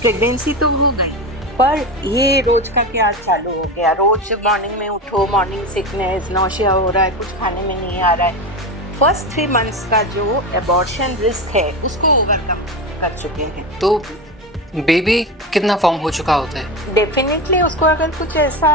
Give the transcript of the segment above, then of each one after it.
Pregnancy तो हो गई, पर ये रोज का क्या चालू हो गया। रोज मॉर्निंग में उठो, मॉर्निंग सिकनेस, नौशिया हो रहा है, कुछ खाने में नहीं आ रहा है। फर्स्ट 3 मंथ्स का जो एबॉर्शन रिस्क है उसको ओवरकम कर चुके हैं। तो बेबी कितना फॉर्म हो चुका होता है? डेफिनेटली उसको अगर कुछ ऐसा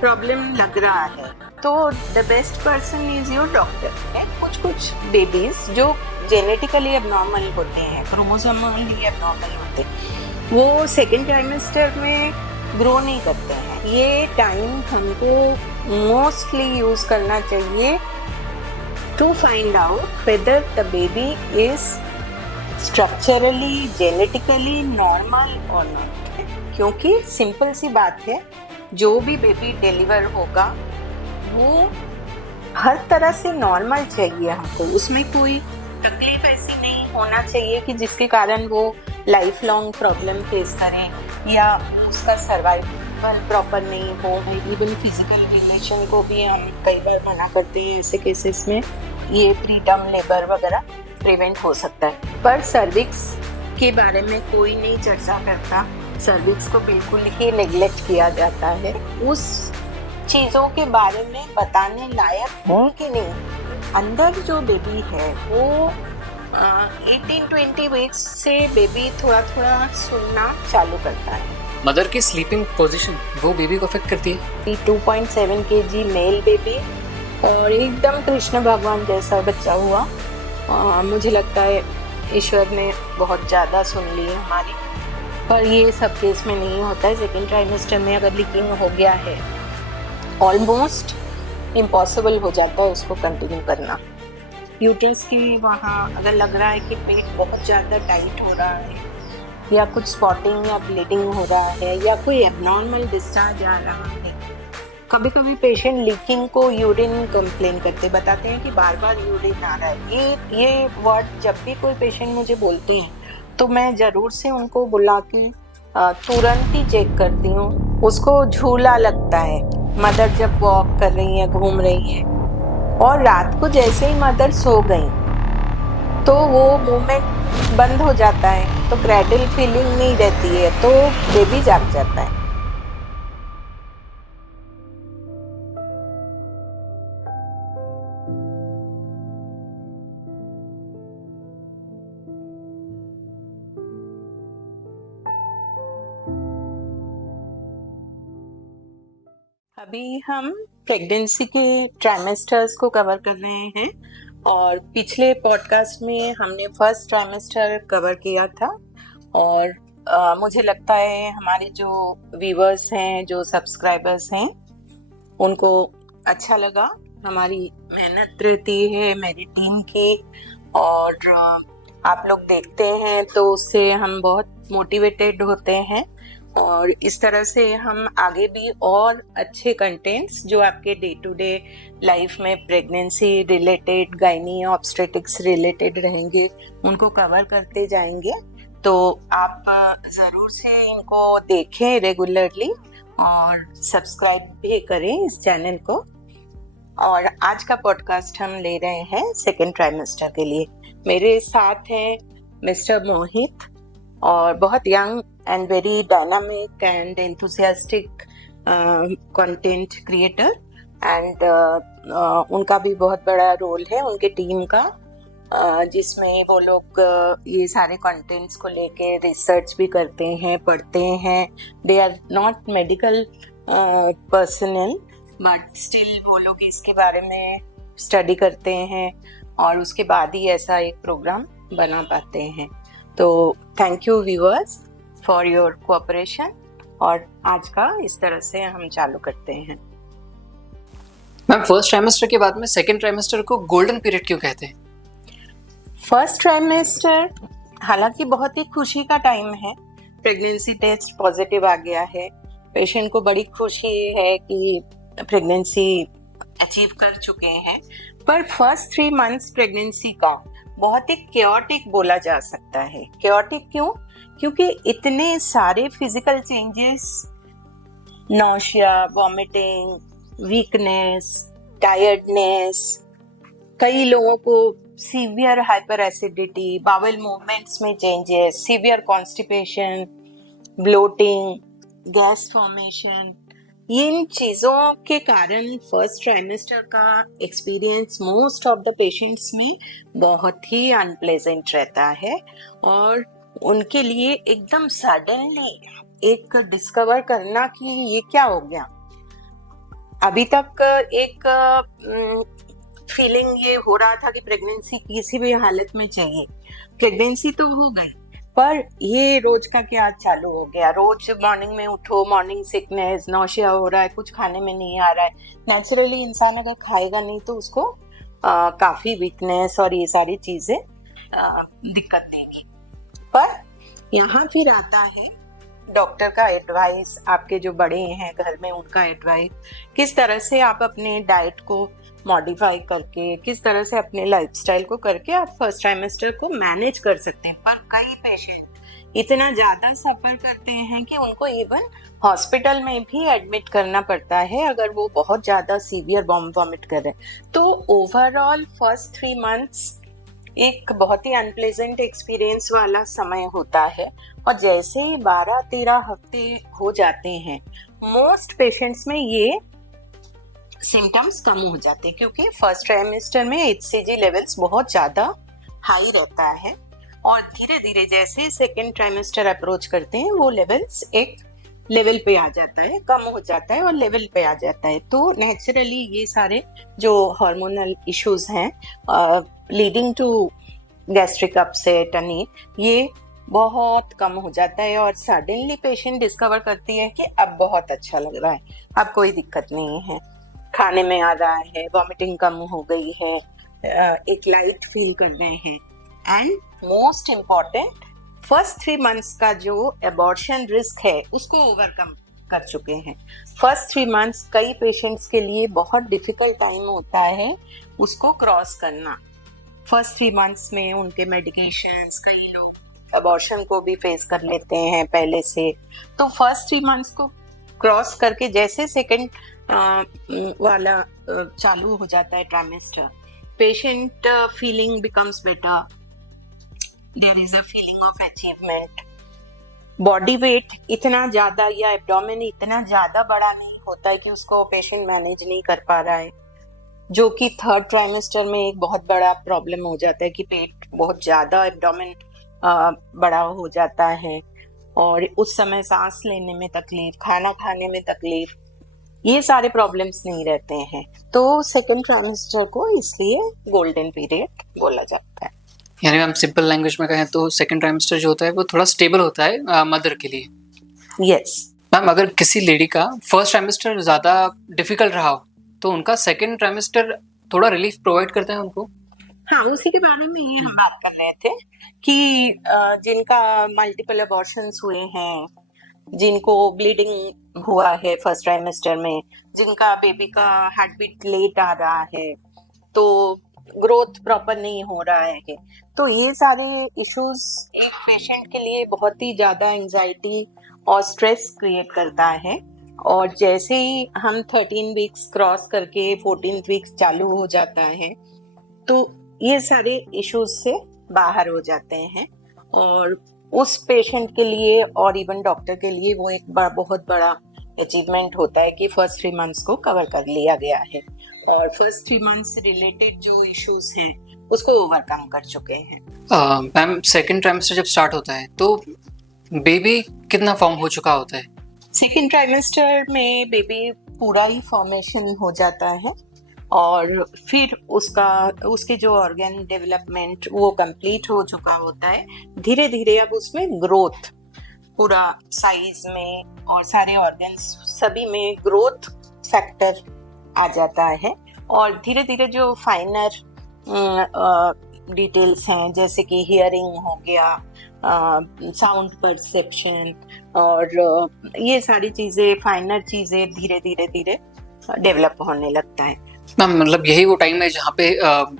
प्रॉब्लम लग रहा है तो the best person is your doctor. कुछ बेबीज जो जेनेटिकली एबनॉर्मल होते हैं, क्रोमोसोमली एबनॉर्मल होते हैं, वो सेकेंड ट्राइमेस्टर में ग्रो नहीं करते हैं। ये टाइम हमको मोस्टली यूज करना चाहिए to find out whether the baby is structurally genetically normal और नॉट। क्योंकि सिंपल सी बात है, जो भी बेबी डिलीवर होगा वो हर तरह से नॉर्मल चाहिए हमको। उसमें कोई तकलीफ ऐसी नहीं होना चाहिए कि जिसके कारण वो लाइफ लॉन्ग प्रॉब्लम फेस करें या उसका सर्वाइवल प्रॉपर नहीं हो। इवन फिजिकल रिलेशन को भी हम कई बार मना करते हैं ऐसे केसेस में, ये प्रीटर्म लेबर वगैरह प्रिवेंट हो सकता है। पर सर्विक्स के बारे में कोई नहीं चर्चा करता, सर्विक्स को बिल्कुल ही नेग्लेक्ट किया जाता है। उस चीज़ों के बारे में बताने लायक हो कि नहीं। अंदर जो बेबी है वो 18-20 वीक्स से बेबी थोड़ा थोड़ा सुनना चालू करता है। मदर की स्लीपिंग पोजीशन वो बेबी को अफेक्ट करती है। 2.7 kg मेल बेबी और एकदम कृष्ण भगवान जैसा बच्चा हुआ। मुझे लगता है ईश्वर ने बहुत ज़्यादा सुन ली है हमारी। पर ये सब केस में नहीं होता है। सेकेंड ट्राइमेस्टर में अगर लीकिंग हो गया है, ऑलमोस्ट इम्पॉसिबल हो जाता है उसको कंटिन्यू करना। यूट्रस की वहाँ अगर लग रहा है कि पेट बहुत ज़्यादा टाइट हो रहा है या कुछ स्पॉटिंग या ब्लीडिंग हो रहा है या कोई एबनॉर्मल डिस्चार्ज आ रहा है। कभी कभी पेशेंट लीकिंग को यूरिन कंप्लेन करते, बताते हैं कि बार बार यूरिन आ रहा है। ये वर्ड जब भी कोई पेशेंट मुझे बोलते हैं तो मैं ज़रूर से उनको बुला के तुरंत ही चेक करती हूँ। उसको झूला लगता है मदर जब वॉक कर रही है, घूम रही है, और रात को जैसे ही मदर सो गई तो वो मूवमेंट बंद हो जाता है, तो क्रैडल फीलिंग नहीं रहती है, तो बेबी जाग जाता है। अभी हम प्रेगनेंसी के ट्राइमेस्टर्स को कवर कर रहे हैं और पिछले पॉडकास्ट में हमने फर्स्ट ट्राइमेस्टर कवर किया था। और मुझे लगता है हमारे जो व्यूअर्स हैं, जो सब्सक्राइबर्स हैं, उनको अच्छा लगा। हमारी मेहनत रहती है मेरी टीम की, और आप लोग देखते हैं तो उससे हम बहुत मोटिवेटेड होते हैं। और इस तरह से हम आगे भी और अच्छे कंटेंट्स जो आपके डे टू डे लाइफ में pregnancy related, gynae obstetrics related रहेंगे, उनको कवर करते जाएंगे। तो आप ज़रूर से इनको देखें रेगुलरली और सब्सक्राइब भी करें इस चैनल को। और आज का पॉडकास्ट हम ले रहे हैं सेकेंड ट्राइमेस्टर के लिए। मेरे साथ हैं मिस्टर मोहित, और बहुत young and very dynamic and enthusiastic content creator. And उनका भी बहुत बड़ा रोल है उनके टीम का, जिसमें वो लोग ये सारे कंटेंट्स को लेके रिसर्च भी करते हैं, पढ़ते हैं। They are not medical personal, but still वो लोग इसके बारे में स्टडी करते हैं और उसके बाद ही ऐसा एक प्रोग्राम बना पाते हैं। तो thank you viewers for your cooperation. और आज का इस तरह से हम चालू करते हैं। मैम, फर्स्ट ट्राइमेस्टर के बाद में सेकेंड ट्राइमेस्टर को गोल्डन पीरियड क्यों कहते हैं? फर्स्ट ट्राइमेस्टर हालांकि बहुत ही खुशी का टाइम है। प्रेगनेंसी टेस्ट पॉजिटिव आ गया है, पेशेंट को बड़ी खुशी है कि प्रेगनेंसी अचीव कर चुके हैं। पर फर्स्ट 3 मंथ्स प्रेगनेंसी का बहुत ही क्योटिक बोला जा सकता है। क्योटिक क्यों? क्योंकि इतने सारे physical changes, nausea, vomiting, weakness, tiredness, कई लोगों को severe hyper acidity, bowel movements में changes, severe constipation, bloating, gas formation, इन चीज़ों के कारण फर्स्ट ट्राइमेस्टर का experience most of the patients में बहुत ही अनप्लेजेंट रहता है और उनके लिए एकदम सडनली एक डिस्कवर करना कि ये क्या हो गया। अभी तक एक फीलिंग ये हो रहा था कि प्रेगनेंसी किसी भी हालत में चाहिए, प्रेगनेंसी तो हो गई पर ये रोज का क्या चालू हो गया। रोज मॉर्निंग में उठो, मॉर्निंग सिकनेस, नौशिया हो रहा है, कुछ खाने में नहीं आ रहा है। नेचुरली इंसान अगर खाएगा नहीं तो उसको काफी वीकनेस और ये सारी चीजें दिक्कत देगी। पर यहाँ फिर आता है डॉक्टर का एडवाइस, आपके जो बड़े हैं घर में उनका एडवाइस, किस तरह से आप अपने डाइट को मॉडिफाई करके, किस तरह से अपने लाइफस्टाइल को करके आप फर्स्ट ट्राइमेस्टर को मैनेज कर सकते हैं। पर कई पेशेंट इतना ज्यादा सफर करते हैं कि उनको इवन हॉस्पिटल में भी एडमिट करना पड़ता है अगर वो बहुत ज्यादा सीवियर वॉमिट कर रहे हैं। तो ओवरऑल फर्स्ट 3 मंथ्स एक बहुत ही अनप्लेजेंट एक्सपीरियंस वाला समय होता है और जैसे ही 12-13 हफ्ते हो जाते हैं मोस्ट पेशेंट्स में ये सिम्टम्स कम हो जाते हैं क्योंकि फर्स्ट ट्राइमेस्टर में HCG लेवल्स बहुत ज़्यादा हाई रहता है और धीरे धीरे जैसे सेकेंड ट्राइमेस्टर अप्रोच करते हैं वो लेवल्स एक लेवल पे आ जाता है, कम हो जाता है और लेवल पे आ जाता है। तो नेचुरली ये सारे जो हार्मोनल इश्यूज हैं लीडिंग टू गैस्ट्रिक अपसेट ये बहुत कम हो जाता है और सडनली पेशेंट डिस्कवर करती है कि अब बहुत अच्छा लग रहा है, अब कोई दिक्कत नहीं है, खाने में आ रहा है, वॉमिटिंग कम हो गई है, एक लाइट फील कर रहे हैं। And most important first 3 months का जो एबॉर्शन रिस्क है उसको ओवरकम कर चुके हैं। फर्स्ट 3 मंथ्स कई पेशेंट्स के लिए बहुत डिफिकल्ट टाइम होता है उसको क्रॉस करना। फर्स्ट 3 मंथ्स में उनके मेडिकेशंस, कई लोग एबॉर्शन को भी फेस कर लेते हैं पहले से। तो फर्स्ट 3 मंथ्स को क्रॉस करके जैसे सेकेंड वाला चालू हो जाता है trimester, patient feeling becomes better, there is a feeling of achievement, body weight इतना ज्यादा या एब्डोमेन इतना ज्यादा बड़ा नहीं होता है कि उसको पेशेंट मैनेज नहीं कर पा रहा है, जो कि थर्ड ट्राइमेस्टर में एक बहुत बड़ा प्रॉब्लम हो जाता है कि पेट बहुत ज्यादा एब्डोमेन बड़ा हो जाता है और उस समय सांस लेने में तकलीफ, खाना खाने में तकलीफ, ये सारे प्रॉब्लम्स नहीं रहते हैं। तो सेकेंड ट्राइमेस्टर को इसलिए गोल्डन पीरियड बोला जाता है। यानी हम सिंपल लैंग्वेज में कहें तो सेकंड ट्राइमेस्टर जो होता है वो थोड़ा स्टेबल होता है मदर के लिए। यस मैम, अगर किसी लेडी का फर्स्ट ट्राइमेस्टर ज़्यादा डिफिकल्ट रहा हो तो उनका सेकंड ट्राइमेस्टर थोड़ा रिलीफ प्रोवाइड करता है उनको? हाँ, उसी के बारे में ही हम बात कर रहे थे कि जिनका मल्टीपल अबॉर्शंस हुए हैं, जिनको ब्लीडिंग हुआ है फर्स्ट ट्राइमेस्टर में, जिनका बेबी का हार्ट बीट लेट आ रहा है, तो ग्रोथ प्रॉपर नहीं हो रहा है, तो ये सारे इश्यूज एक पेशेंट के लिए बहुत ही ज्यादा एंजाइटी और स्ट्रेस क्रिएट करता है। और जैसे ही हम 13 वीक्स क्रॉस करके 14th वीक्स चालू हो जाता है तो ये सारे इश्यूज से बाहर हो जाते हैं और उस पेशेंट के लिए और इवन डॉक्टर के लिए वो एक बहुत बड़ा अचीवमेंट होता है कि फर्स्ट 3 मंथ्स को कवर कर लिया गया है और फर्स्ट 3 मंथ्स से रिलेटेड जो इश्यूज हैं उसको ओवरकम कर चुके हैं। मैम, सेकंड ट्राइमेस्टर जब स्टार्ट होता है तो बेबी कितना फॉर्म हो चुका होता है? सेकेंड ट्राइमेस्टर में बेबी पूरा ही फॉर्मेशन हो जाता है और फिर उसके जो ऑर्गन डेवलपमेंट वो कंप्लीट हो चुका होता है। धीरे धीरे अब उसमें ग्रोथ पूरा साइज में और सारे ऑर्गन्स सभी में ग्रोथ फैक्टर आ जाता है और धीरे धीरे जो फाइनर डिटेल्स हैं जैसे कि हियरिंग हो गया, साउंड परसेप्शन और ये सारी चीज़ें, फाइनर चीज़ें धीरे धीरे धीरे डेवलप होने लगता है। मैम, मतलब यही वो टाइम है जहाँ पे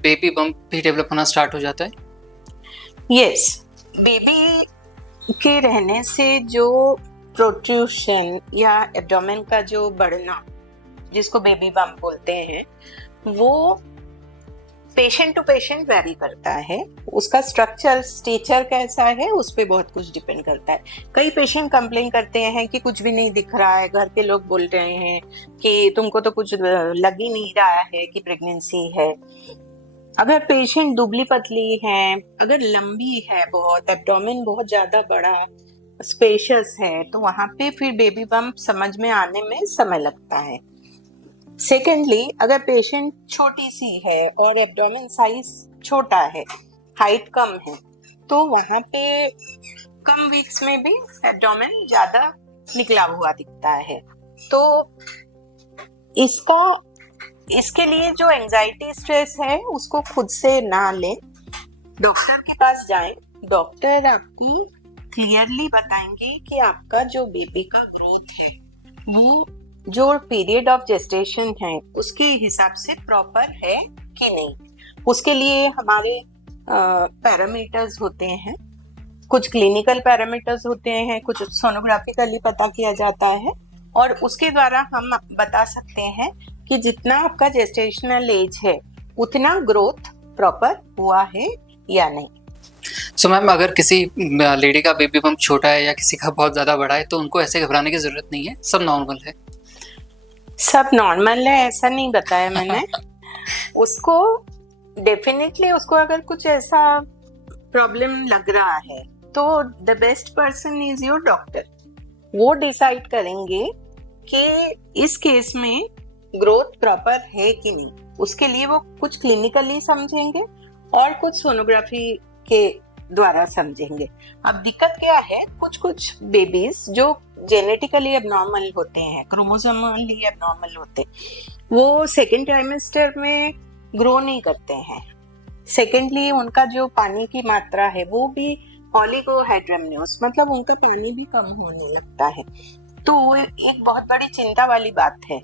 बेबी बम्प भी डेवलप होना स्टार्ट हो जाता है? यस, बेबी के रहने से जो प्रोट्रूशन या एब्डोमेन का जो बढ़ना जिसको बेबी बम्प बोलते हैं वो पेशेंट टू पेशेंट वेरी करता है, उसका स्ट्रक्चर स्टेचर कैसा है उस पर बहुत कुछ डिपेंड करता है। कई पेशेंट कंप्लेन करते हैं कि कुछ भी नहीं दिख रहा है, घर के लोग बोल रहे हैं कि तुमको तो कुछ लग ही नहीं रहा है कि प्रेगनेंसी है। अगर पेशेंट दुबली पतली है, अगर लंबी है, बहुत एब्डोमेन बहुत ज्यादा बड़ा स्पेशियस है, तो वहां पे फिर बेबी बम्प समझ में आने में समय लगता है। सेकेंडली, अगर पेशेंट छोटी सी है और एब्डोमेन साइज छोटा है, हाइट कम है, तो वहां पे कम वीक्स में भी एब्डोमेन ज्यादा निकला हुआ दिखता है। तो इसके लिए जो एंजाइटी स्ट्रेस है उसको खुद से ना लें, डॉक्टर के पास जाएं। डॉक्टर आपको क्लियरली बताएंगे कि आपका जो बेबी का ग्रोथ है वो जो पीरियड ऑफ जेस्टेशन है उसके हिसाब से प्रॉपर है कि नहीं। उसके लिए हमारे पैरामीटर्स होते हैं, कुछ क्लिनिकल पैरामीटर्स होते हैं, कुछ सोनोग्राफिकली पता किया जाता है, और उसके द्वारा हम बता सकते हैं कि जितना आपका जेस्टेशनल एज है उतना ग्रोथ प्रॉपर हुआ है या नहीं। सो मैम, अगर किसी लेडी का बेबी बम्प छोटा है या किसी का बहुत ज़्यादा बड़ा है तो उनको ऐसे घबराने की ज़रूरत नहीं है, सब नॉर्मल है? सब नॉर्मल है ऐसा नहीं बताया मैंने। उसको डेफिनेटली उसको अगर कुछ ऐसा प्रॉब्लम लग रहा है तो the best person is your doctor. वो डिसाइड करेंगे कि इस केस में ग्रोथ प्रॉपर है कि नहीं। उसके लिए वो कुछ क्लिनिकली समझेंगे और कुछ सोनोग्राफी के द्वारा समझेंगे। अब दिक्कत क्या है, कुछ बेबीज जो जेनेटिकली एबनॉर्मल होते हैं, क्रोमोसोमली एबनॉर्मल होते हैं, वो सेकेंड ट्राइमेस्टर में ग्रो नहीं करते हैं। सेकेंडली, उनका जो पानी की मात्रा है वो भी ओलिगोहाइड्रमनियोस, मतलब उनका पानी भी कम होने लगता है। तो वो एक बहुत बड़ी चिंता वाली बात है,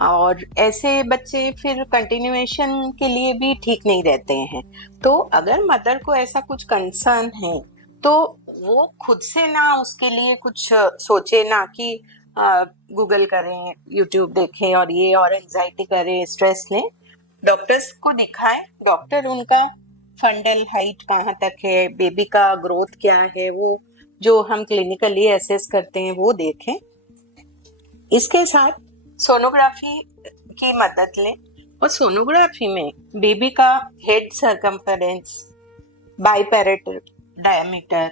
और ऐसे बच्चे फिर कंटिन्यूएशन के लिए भी ठीक नहीं रहते हैं। तो अगर मदर को ऐसा कुछ कंसर्न है तो वो खुद से ना उसके लिए कुछ सोचे ना कि गूगल करें, यूट्यूब देखें और ये और एंजाइटी करें, स्ट्रेस लें। डॉक्टर्स को दिखाएं, डॉक्टर उनका फंडल हाइट कहाँ तक है, बेबी का ग्रोथ क्या है, वो जो हम क्लिनिकली एसेस करते हैं वो देखें। इसके साथ सोनोग्राफी की मदद लें, और सोनोग्राफी में बेबी का हेड सरकमफेरेंस, बाइपेरेटल डायमीटर,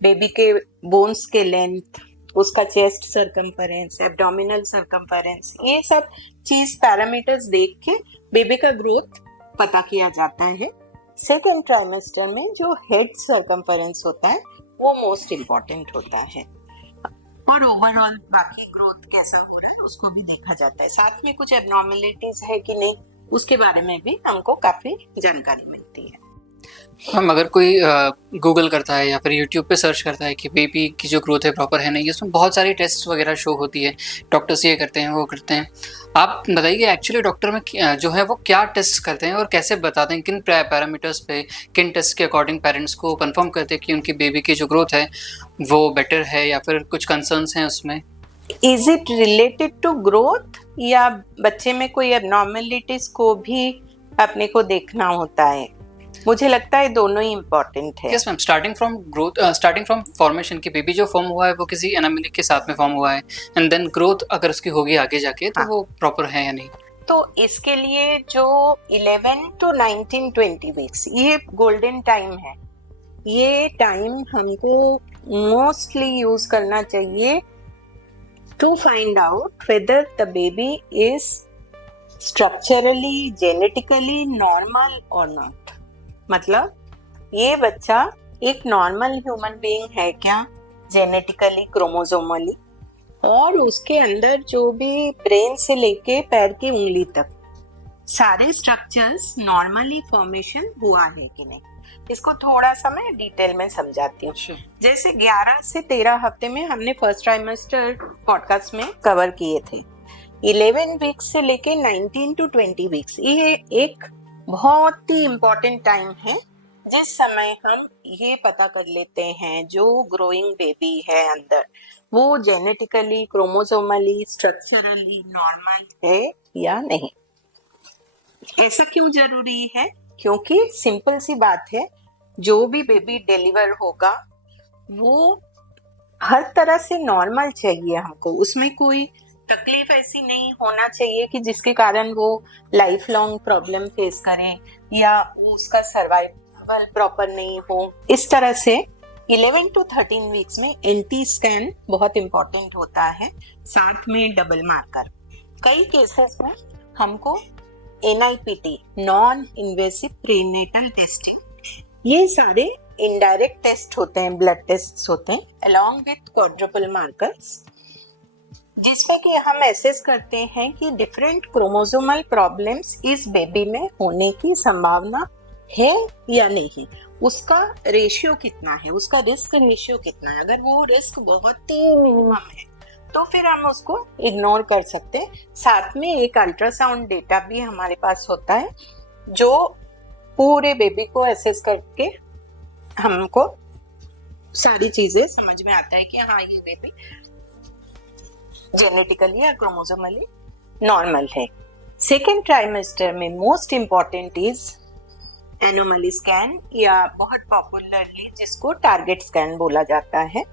बेबी के बोन्स के लेंथ, उसका चेस्ट सरकमफेरेंस, एब्डोमिनल सरकमफेरेंस, ये सब चीज पैरामीटर्स देख के बेबी का ग्रोथ पता किया जाता है। सेकेंड ट्राइमेस्टर में जो हेड सरकमफेरेंस होता है वो मोस्ट इम्पॉर्टेंट होता है, और ओवरऑल बाकी ग्रोथ कैसा हो रहा है उसको भी देखा जाता है। साथ में कुछ एबनॉर्मलिटीज है कि नहीं उसके बारे में भी हमको काफी जानकारी मिलती है। मैम, अगर कोई गूगल करता है या फिर यूट्यूब पे सर्च करता है कि बेबी की जो ग्रोथ है प्रॉपर है नहीं, उसमें बहुत सारी टेस्ट वगैरह शो होती है, डॉक्टर्स ये करते हैं वो करते हैं, आप बताइए कि एक्चुअली डॉक्टर में जो है वो क्या टेस्ट करते हैं और कैसे बताते हैं, किन पैरामीटर्स पे, किन टेस्ट के अकॉर्डिंग पेरेंट्स को कंफर्म करते हैं कि उनकी बेबी की जो ग्रोथ है वो बेटर है या फिर कुछ कंसर्न्स हैं उसमें? Is it related to growth या बच्चे में कोई एबनॉर्मेलिटीज को भी अपने को देखना होता है? मुझे लगता है दोनों ही इम्पोर्टेंट है। Yes ma'am, starting from growth, starting from formation की बेबी जो फॉर्म हुआ है वो किसी एनोमली के साथ में फॉर्म हुआ है, एंड देन ग्रोथ अगर उसकी होगी आगे जाके तो वो प्रॉपर है या नहीं। तो इसके लिए जो 11 to 19 20 वीक्स ये गोल्डन टाइम है। ये टाइम हमको मोस्टली यूज करना चाहिए to find out whether the baby is structurally, genetically normal or not। मतलब ये बच्चा एक नॉर्मल ह्यूमन बीइंग है क्या, जेनेटिकली, क्रोमोसोमली, और उसके अंदर जो भी ब्रेन से लेके पैर की उंगली तक सारे स्ट्रक्चर्स नॉर्मली फॉर्मेशन हुआ है कि नहीं। इसको थोड़ा सा मैं डिटेल में समझाती हूँ। जैसे 11 से 13 हफ्ते में हमने फर्स्ट ट्राइमेस्टर पॉडकास्ट में कवर किए थे। 11 वीक्स से लेके 19 to 20 वीक्स ये एक बहुत ही इम्पोर्टेंट टाइम है, जिस समय हम ये पता कर लेते हैं जो ग्रोइंग बेबी है अंदर वो जेनेटिकली, क्रोमोसोमली, स्ट्रक्चरली नॉर्मल है या नहीं। ऐसा क्यों जरूरी है? क्योंकि सिंपल सी बात है, जो भी बेबी डिलीवर होगा वो हर तरह से नॉर्मल चाहिए हमको, उसमें कोई तकलीफ ऐसी नहीं होना चाहिए कि जिसके कारण वो लाइफ लॉन्ग प्रॉब्लम फेस करें या उसका सर्वाइवल प्रॉपर नहीं हो। इस तरह से 11 to 13 वीक्स में एनटी स्कैन बहुत इंपॉर्टेंट होता है, साथ में डबल मार्कर। कई केसेस में हमको NIPT, non invasive prenatal testing, ये सारे इनडायरेक्ट टेस्ट होते हैं, ब्लड टेस्ट होते हैं अलॉन्ग विथ क्वाड्रुपल मार्कर्स, जिसमें कि हम एसेस करते हैं कि डिफरेंट क्रोमोसोमल प्रॉब्लम्स इस बेबी में होने की संभावना है या नहीं, उसका रेशियो कितना है, उसका रिस्क रेशियो कितना है। अगर वो रिस्क बहुत ही मिनिमम है तो फिर हम उसको इग्नोर कर सकते हैं। साथ में एक अल्ट्रासाउंड डेटा भी हमारे पास होता है जो पूरे बेबी को एसेस करके हमको सारी चीजें समझ में आता है कि हाँ ये बेबी जेनेटिकली या क्रोमोसोमली नॉर्मल है। सेकेंड ट्राइमेस्टर में most important is anomaly scan, या बहुत पॉपुलरली जिसको टारगेट स्कैन बोला जाता है।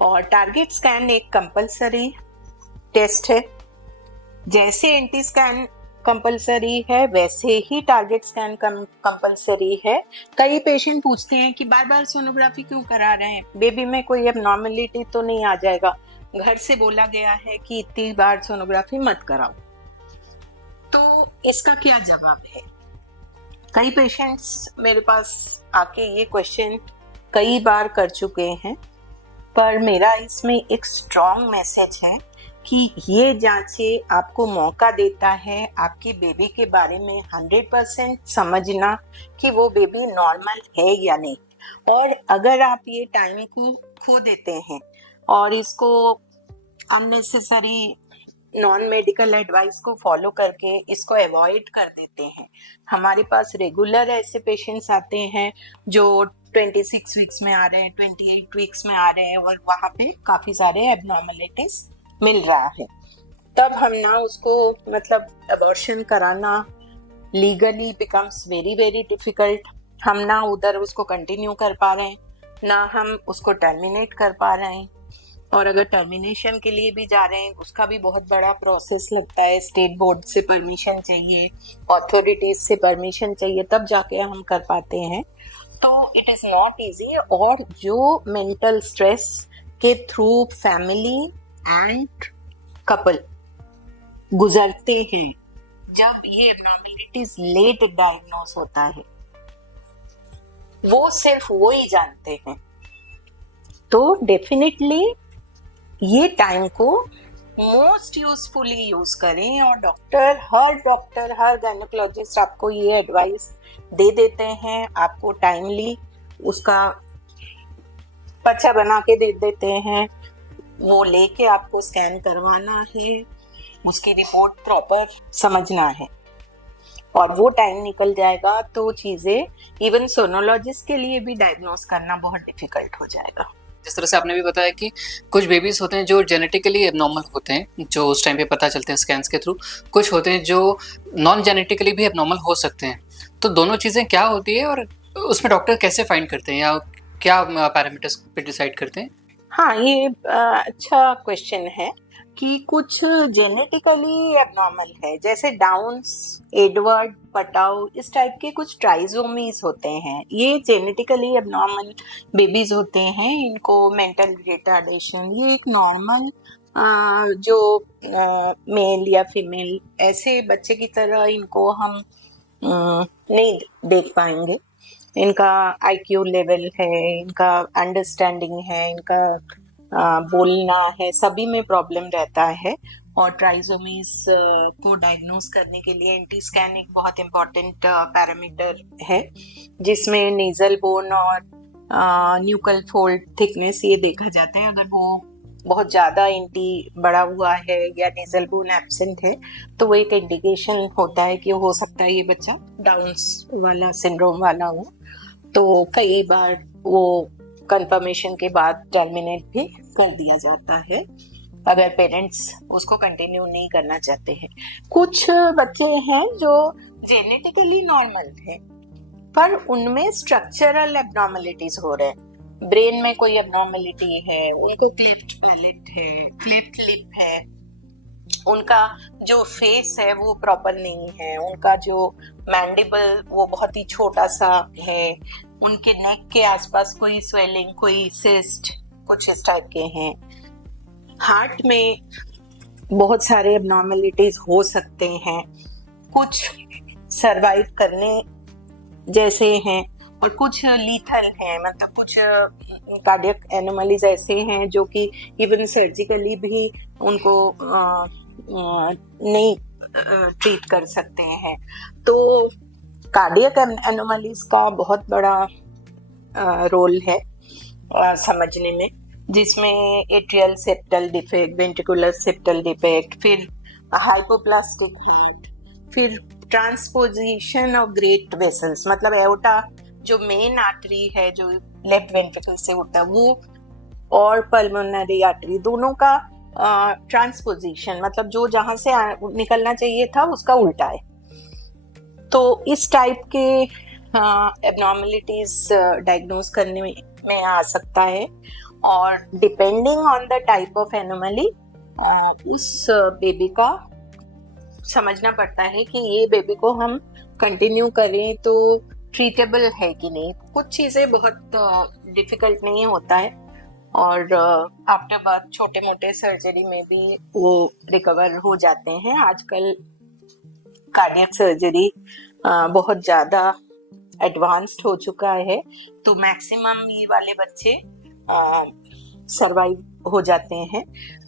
और टारगेट स्कैन एक कंपलसरी टेस्ट है, जैसे एंटी स्कैन कंपलसरी है वैसे ही टारगेट स्कैन कंपलसरी है। कई पेशेंट पूछते हैं कि बार बार सोनोग्राफी क्यों करा रहे हैं, बेबी में कोई एबनॉर्मलिटी तो नहीं आ जाएगा, घर से बोला गया है कि इतनी बार सोनोग्राफी मत कराओ। तो इसका क्या जवाब है? कई पेशेंट्स मेरे पास आके ये क्वेश्चन कई बार कर चुके हैं, पर मेरा इसमें एक स्ट्रॉन्ग मैसेज है कि ये जांचें आपको मौका देता है आपकी बेबी के बारे में 100% समझना कि वो बेबी नॉर्मल है या नहीं। और अगर आप ये टाइम को खो देते हैं और इसको अननेसेसरी नॉन मेडिकल एडवाइस को फॉलो करके इसको अवॉइड कर देते हैं, हमारे पास रेगुलर ऐसे पेशेंट्स आते हैं जो 26 वीक्स में आ रहे हैं, 28 वीक्स में आ रहे हैं और वहाँ पे काफ़ी सारे एबनॉर्मलिटीज मिल रहा है। तब हम ना उसको मतलब अबॉर्शन कराना legally becomes very very difficult. हम ना उधर उसको कंटिन्यू कर पा रहे हैं, ना हम उसको टर्मिनेट कर पा रहे हैं, और अगर टर्मिनेशन के लिए भी जा रहे हैं उसका भी बहुत बड़ा प्रोसेस लगता है, स्टेट बोर्ड से परमिशन चाहिए, अथॉरिटीज से परमिशन चाहिए, तब जाके हम कर पाते हैं। तो इट इज़ नॉट इजी। और जो मेंटल स्ट्रेस के थ्रू फैमिली एंड कपल गुजरते हैं जब ये एबनॉर्मलिटीज लेट डायग्नोस होता है, वो सिर्फ वो ही जानते हैं। तो डेफिनेटली ये टाइम को मोस्ट यूजफुली यूज करें, और डॉक्टर हर गायनेकोलॉजिस्ट आपको ये एडवाइस दे देते हैं, आपको टाइमली उसका पर्चा बना के दे देते हैं, वो लेके आपको स्कैन करवाना है, उसकी रिपोर्ट प्रॉपर समझना है, और वो टाइम निकल जाएगा तो चीज़ें इवन सोनोलॉजिस्ट के लिए भी डायग्नोस करना बहुत डिफिकल्ट हो जाएगा। जिस तरह से आपने भी बताया कि कुछ बेबीज होते हैं जो जेनेटिकली एबनॉर्मल होते हैं, जो उस टाइम पे पता चलते हैं स्कैन्स के थ्रू, कुछ होते हैं जो नॉन जेनेटिकली भी एबनॉर्मल हो सकते हैं। तो दोनों चीज़ें क्या होती है और उसमें डॉक्टर कैसे फाइंड करते हैं या क्या पैरामीटर्स पे डिसाइड करते हैं? हाँ, ये अच्छा क्वेश्चन है कि कुछ जेनेटिकली एबनॉर्मल है, जैसे डाउन्स, एडवर्ड, पटाउ, इस टाइप के कुछ ट्राइजोमीज होते हैं। ये जेनेटिकली एबनॉर्मल बेबीज होते हैं, इनको मेंटल रिटार्डेशन, ये एक नॉर्मल जो मेल या फीमेल ऐसे बच्चे की तरह इनको हम नहीं देख पाएंगे। इनका IQ लेवल है, इनका अंडरस्टैंडिंग है, इनका बोलना है, सभी में प्रॉब्लम रहता है। और ट्राइजोमीज को डायग्नोस करने के लिए एंटी स्कैन एक बहुत इम्पॉर्टेंट पैरामीटर है, जिसमें नेजल बोन और न्यूकल फोल्ड थिकनेस ये देखा जाता है। अगर वो बहुत ज़्यादा एंटी बढ़ा हुआ है या नेजल बोन एब्सेंट है तो वो एक इंडिकेशन होता है कि हो सकता है ये बच्चा डाउन्स वाला सिंड्रोम वाला हो। तो कई बार वो कंफर्मेशन के बाद टर्मिनेट भी कर दिया जाता है अगर पेरेंट्स उसको कंटिन्यू नहीं करना चाहते हैं। कुछ बच्चे हैं जो जेनेटिकली नॉर्मल है पर उनमें स्ट्रक्चरल एब्नॉर्मलिटीज हो रहे हैं। ब्रेन में कोई एब्नॉर्मलिटी है, उनको क्लेफ्ट पैलेट है, क्लेफ्ट लिप है, उनका जो फेस है वो प्रॉपर नहीं है, उनका जो मैंडिबल वो बहुत ही छोटा सा है, उनके नेक के आसपास कोई स्वेलिंग, कोई सिस्ट, कुछ इस टाइप के हैं। हार्ट में बहुत सारे एब्नॉर्मलिटीज हो सकते हैं, कुछ सरवाइव करने जैसे हैं और कुछ लीथल हैं, मतलब कुछ कार्डियक एनोमलीज ऐसे हैं जो कि इवन सर्जिकली भी उनको नहीं ट्रीट कर सकते हैं। तो कार्डियक एनोमलीज का बहुत बड़ा रोल है समझने में, जिसमें atrial septal defect, ventricular septal defect, फिर हाइपोप्लास्टिक हार्ट, फिर ट्रांसपोजिशन ऑफ ग्रेट वेसल्स, मतलब एओर्टा जो मेन आर्टरी है जो लेफ्ट वेंट्रिकल से उठता है वो, और पल्मोनरी आर्टरी, दोनों का ट्रांसपोजिशन, मतलब जो जहां से निकलना चाहिए था उसका उल्टा है। तो इस टाइप के एब्नॉर्मलिटीज डायग्नोज करने में आ सकता है, और depending on the type of anomaly उस बेबी का समझना पड़ता है कि ये बेबी को हम कंटिन्यू करें तो ट्रीटेबल है कि नहीं। कुछ चीज़ें बहुत डिफिकल्ट नहीं होता है, और आफ्टर बर्थ छोटे मोटे सर्जरी में भी वो रिकवर हो जाते हैं। आजकल कार्डियक सर्जरी बहुत ज़्यादा एडवांस्ड हो चुका है, तो मैक्सिमम ये वाले बच्चे सरवाइव हो जाते हैं।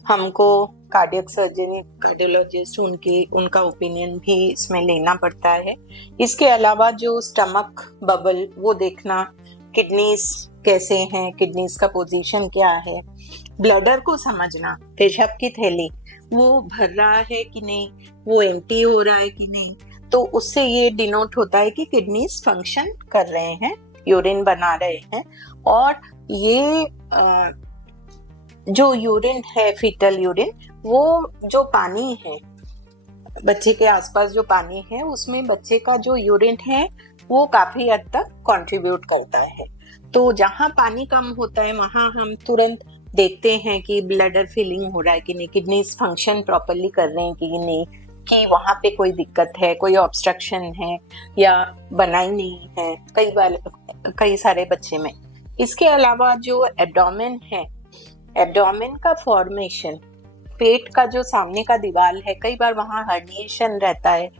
हमको कार्डियक सर्जन, कार्डियोलॉजिस्ट, उनका ओपिनियन भी इसमें लेना पड़ता है। इसके अलावा जो स्टमक बबल वो देखना, किडनीज कैसे हैं, किडनीज का पोजीशन क्या है, ब्लडर को समझना, पेशाब की थैली वो भर रहा है कि नहीं, वो एम्प्टी हो रहा है कि नहीं, तो उससे ये डिनोट होता है कि किडनीज फंक्शन कर रहे हैं, यूरिन बना रहे हैं। और ये जो यूरिन है, फीटल यूरिन, वो जो पानी है बच्चे के आसपास, जो पानी है उसमें बच्चे का जो यूरिन है वो काफी हद तक कंट्रीब्यूट करता है। तो जहाँ पानी कम होता है वहाँ हम तुरंत देखते हैं कि ब्लडर फिलिंग हो रहा है कि नहीं, किडनीज फंक्शन प्रॉपरली कर रहे हैं कि नहीं, कि वहाँ पे कोई दिक्कत है, कोई ऑब्स्ट्रक्शन है या बनाई नहीं है, कई सारे बच्चे में। इसके अलावा जो एब्डोमेन है, एब्डोमेन का फॉर्मेशन, पेट का जो सामने का दीवार है, कई बार वहाँ हर्निएशन रहता है,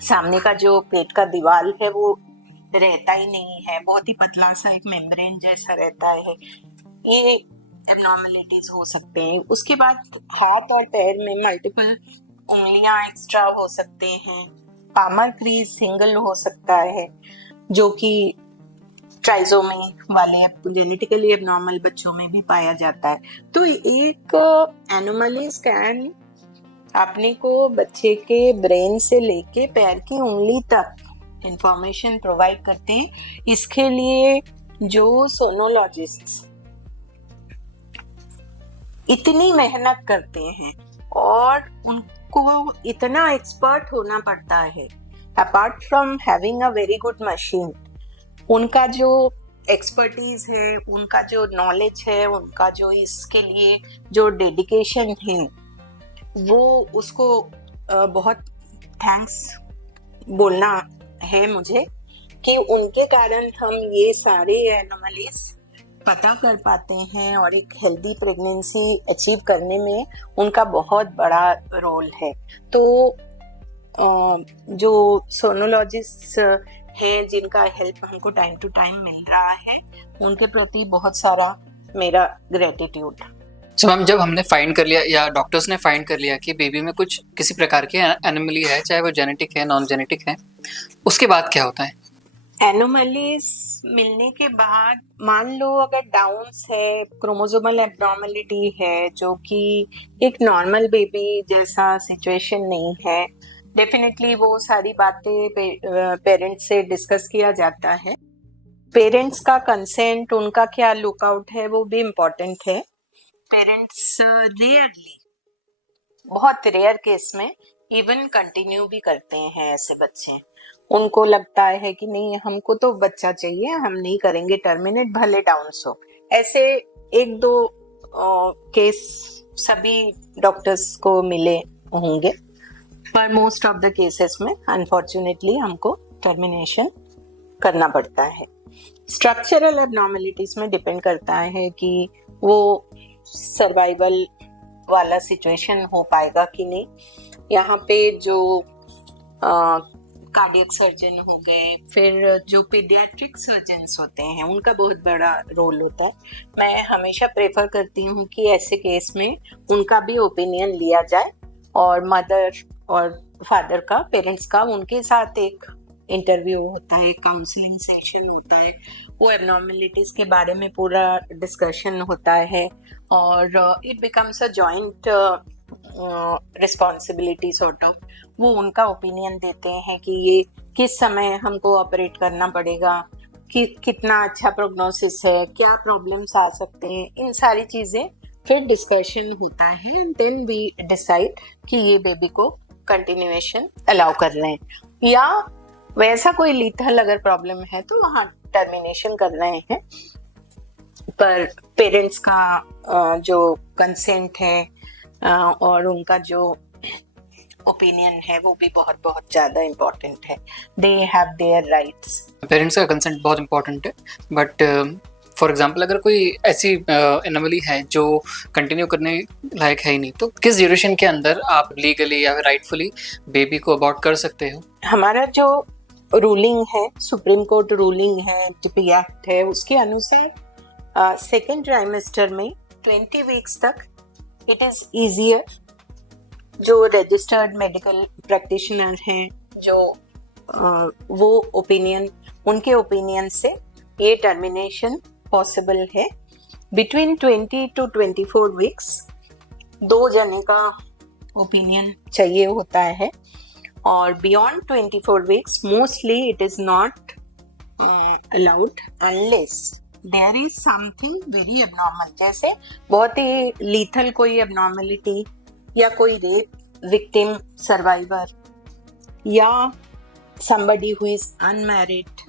सामने का जो पेट का दीवार है वो रहता ही नहीं है, बहुत ही पतला सा एक मेम्ब्रेन जैसा रहता है। ये एब्नॉर्मलिटीज हो सकते हैं। उसके बाद हाथ और पैर में मल्टीपल उंगलियां एक्स्ट्रा हो सकते हैं, पामर क्रीज सिंगल हो सकता है, जो कि ट्राइजोमी वाले जेनेटिकली एबनॉर्मल बच्चों में भी पाया जाता है। तो एक एनोमली स्कैन अपने को बच्चे के ब्रेन से लेके पैर की उंगली तक इंफॉर्मेशन प्रोवाइड करते हैं। इसके लिए जो सोनोलॉजिस्ट्स इतनी मेहनत करते हैं और उनको इतना एक्सपर्ट होना पड़ता है, apart from having a very good machine, उनका जो एक्सपर्टीज है, उनका जो नॉलेज है, उनका जो इसके लिए जो डेडिकेशन है, वो उसको बहुत थैंक्स बोलना है मुझे, कि उनके कारण हम ये सारे एनोमलीज पता कर पाते हैं और एक हेल्दी प्रेगनेंसी अचीव करने में उनका बहुत बड़ा रोल है। तो जो सोनोलॉजिस्ट हैं जिनका हेल्प हमको टाइम टू टाइम मिल रहा है, उनके प्रति बहुत सारा मेरा ग्रेटिट्यूड। सो मैम, जब हमने फाइंड कर लिया या डॉक्टर्स ने फाइंड कर लिया कि बेबी में कुछ किसी प्रकार की एनोमली है, चाहे वो जेनेटिक है, नॉन जेनेटिक है, उसके बाद क्या होता है? एनोमलीज मिलने के बाद मान लो अगर डाउन्स है, क्रोमोसोमल एब्नॉर्मलिटी है, जो कि एक नॉर्मल बेबी जैसा सिचुएशन नहीं है, डेफिनेटली वो सारी बातें पेरेंट्स से डिस्कस किया जाता है। पेरेंट्स का कंसेंट, उनका क्या लुकआउट है, वो भी इम्पोर्टेंट है। पेरेंट्स रेयरली, बहुत रेयर केस में इवन कंटिन्यू भी करते हैं ऐसे बच्चे, उनको लगता है कि नहीं हमको तो बच्चा चाहिए, हम नहीं करेंगे टर्मिनेट भले डाउन्स हो। ऐसे एक दो केस सभी डॉक्टर्स को मिले होंगे, पर मोस्ट ऑफ द केसेस में अनफॉर्चुनेटली हमको टर्मिनेशन करना पड़ता है। स्ट्रक्चरल एबनॉर्मेलिटीज में डिपेंड करता है कि वो सर्वाइवल वाला सिचुएशन हो पाएगा कि नहीं। यहाँ पे जो कार्डियक सर्जन हो गए, फिर जो पीडियाट्रिक सर्जन्स होते हैं, उनका बहुत बड़ा रोल होता है। मैं हमेशा प्रेफर करती हूँ कि ऐसे केस में उनका भी ओपिनियन लिया जाए और मदर और फादर का, पेरेंट्स का, उनके साथ एक इंटरव्यू होता है, काउंसलिंग सेशन होता है, वो एबनॉर्मेलिटीज के बारे में पूरा डिस्कशन होता है और it becomes a joint responsibility sort of. वो उनका ओपिनियन देते हैं कि ये किस समय हमको ऑपरेट करना पड़ेगा, कि कितना अच्छा प्रोग्नोसिस है, क्या प्रॉब्लम्स आ सकते हैं, इन सारी चीज़ें फिर डिस्कशन होता है एंड देन वी डिसाइड कि ये बेबी को कंटिन्यूएशन अलाउ कर रहे हैं या वैसा कोई लीथल अगर प्रॉब्लम है तो वहाँ टर्मिनेशन कर रहे हैं। पर पेरेंट्स का जो कंसेंट है और उनका जो ओपिनियन है वो भी बहुत बहुत ज़्यादा इम्पोर्टेंट है। They have their rights. Parents का कंसेंट बहुत इम्पोर्टेंट है, बट फॉर एग्जाम्पल अगर कोई ऐसी एनोमली है जो कंटिन्यू करने लायक है ही नहीं, तो किस ड्यूरेशन के अंदर आप लीगली या राइटफुली बेबी को अबॉर्ट कर सकते हो? हमारा जो रूलिंग है, सुप्रीम कोर्ट रूलिंग है, टीपी एक्ट है, उसके अनुसार सेकेंड ट्राइमेस्टर में 20 वीक्स तक इट इज़ ईजियर। जो रजिस्टर्ड मेडिकल प्रैक्टिशनर हैं, जो वो ओपिनियन, उनके ओपिनियन से ये टर्मिनेशन पॉसिबल है। बिटवीन 20 to 24 वीक्स 2 जने का ओपिनियन चाहिए होता है और beyond 24 weeks mostly it is not allowed unless there is something very abnormal, जैसे बहुत ही लीथल कोई एबनॉर्मलिटी या कोई रेप विक्टिम सर्वाइवर या somebody who is unmarried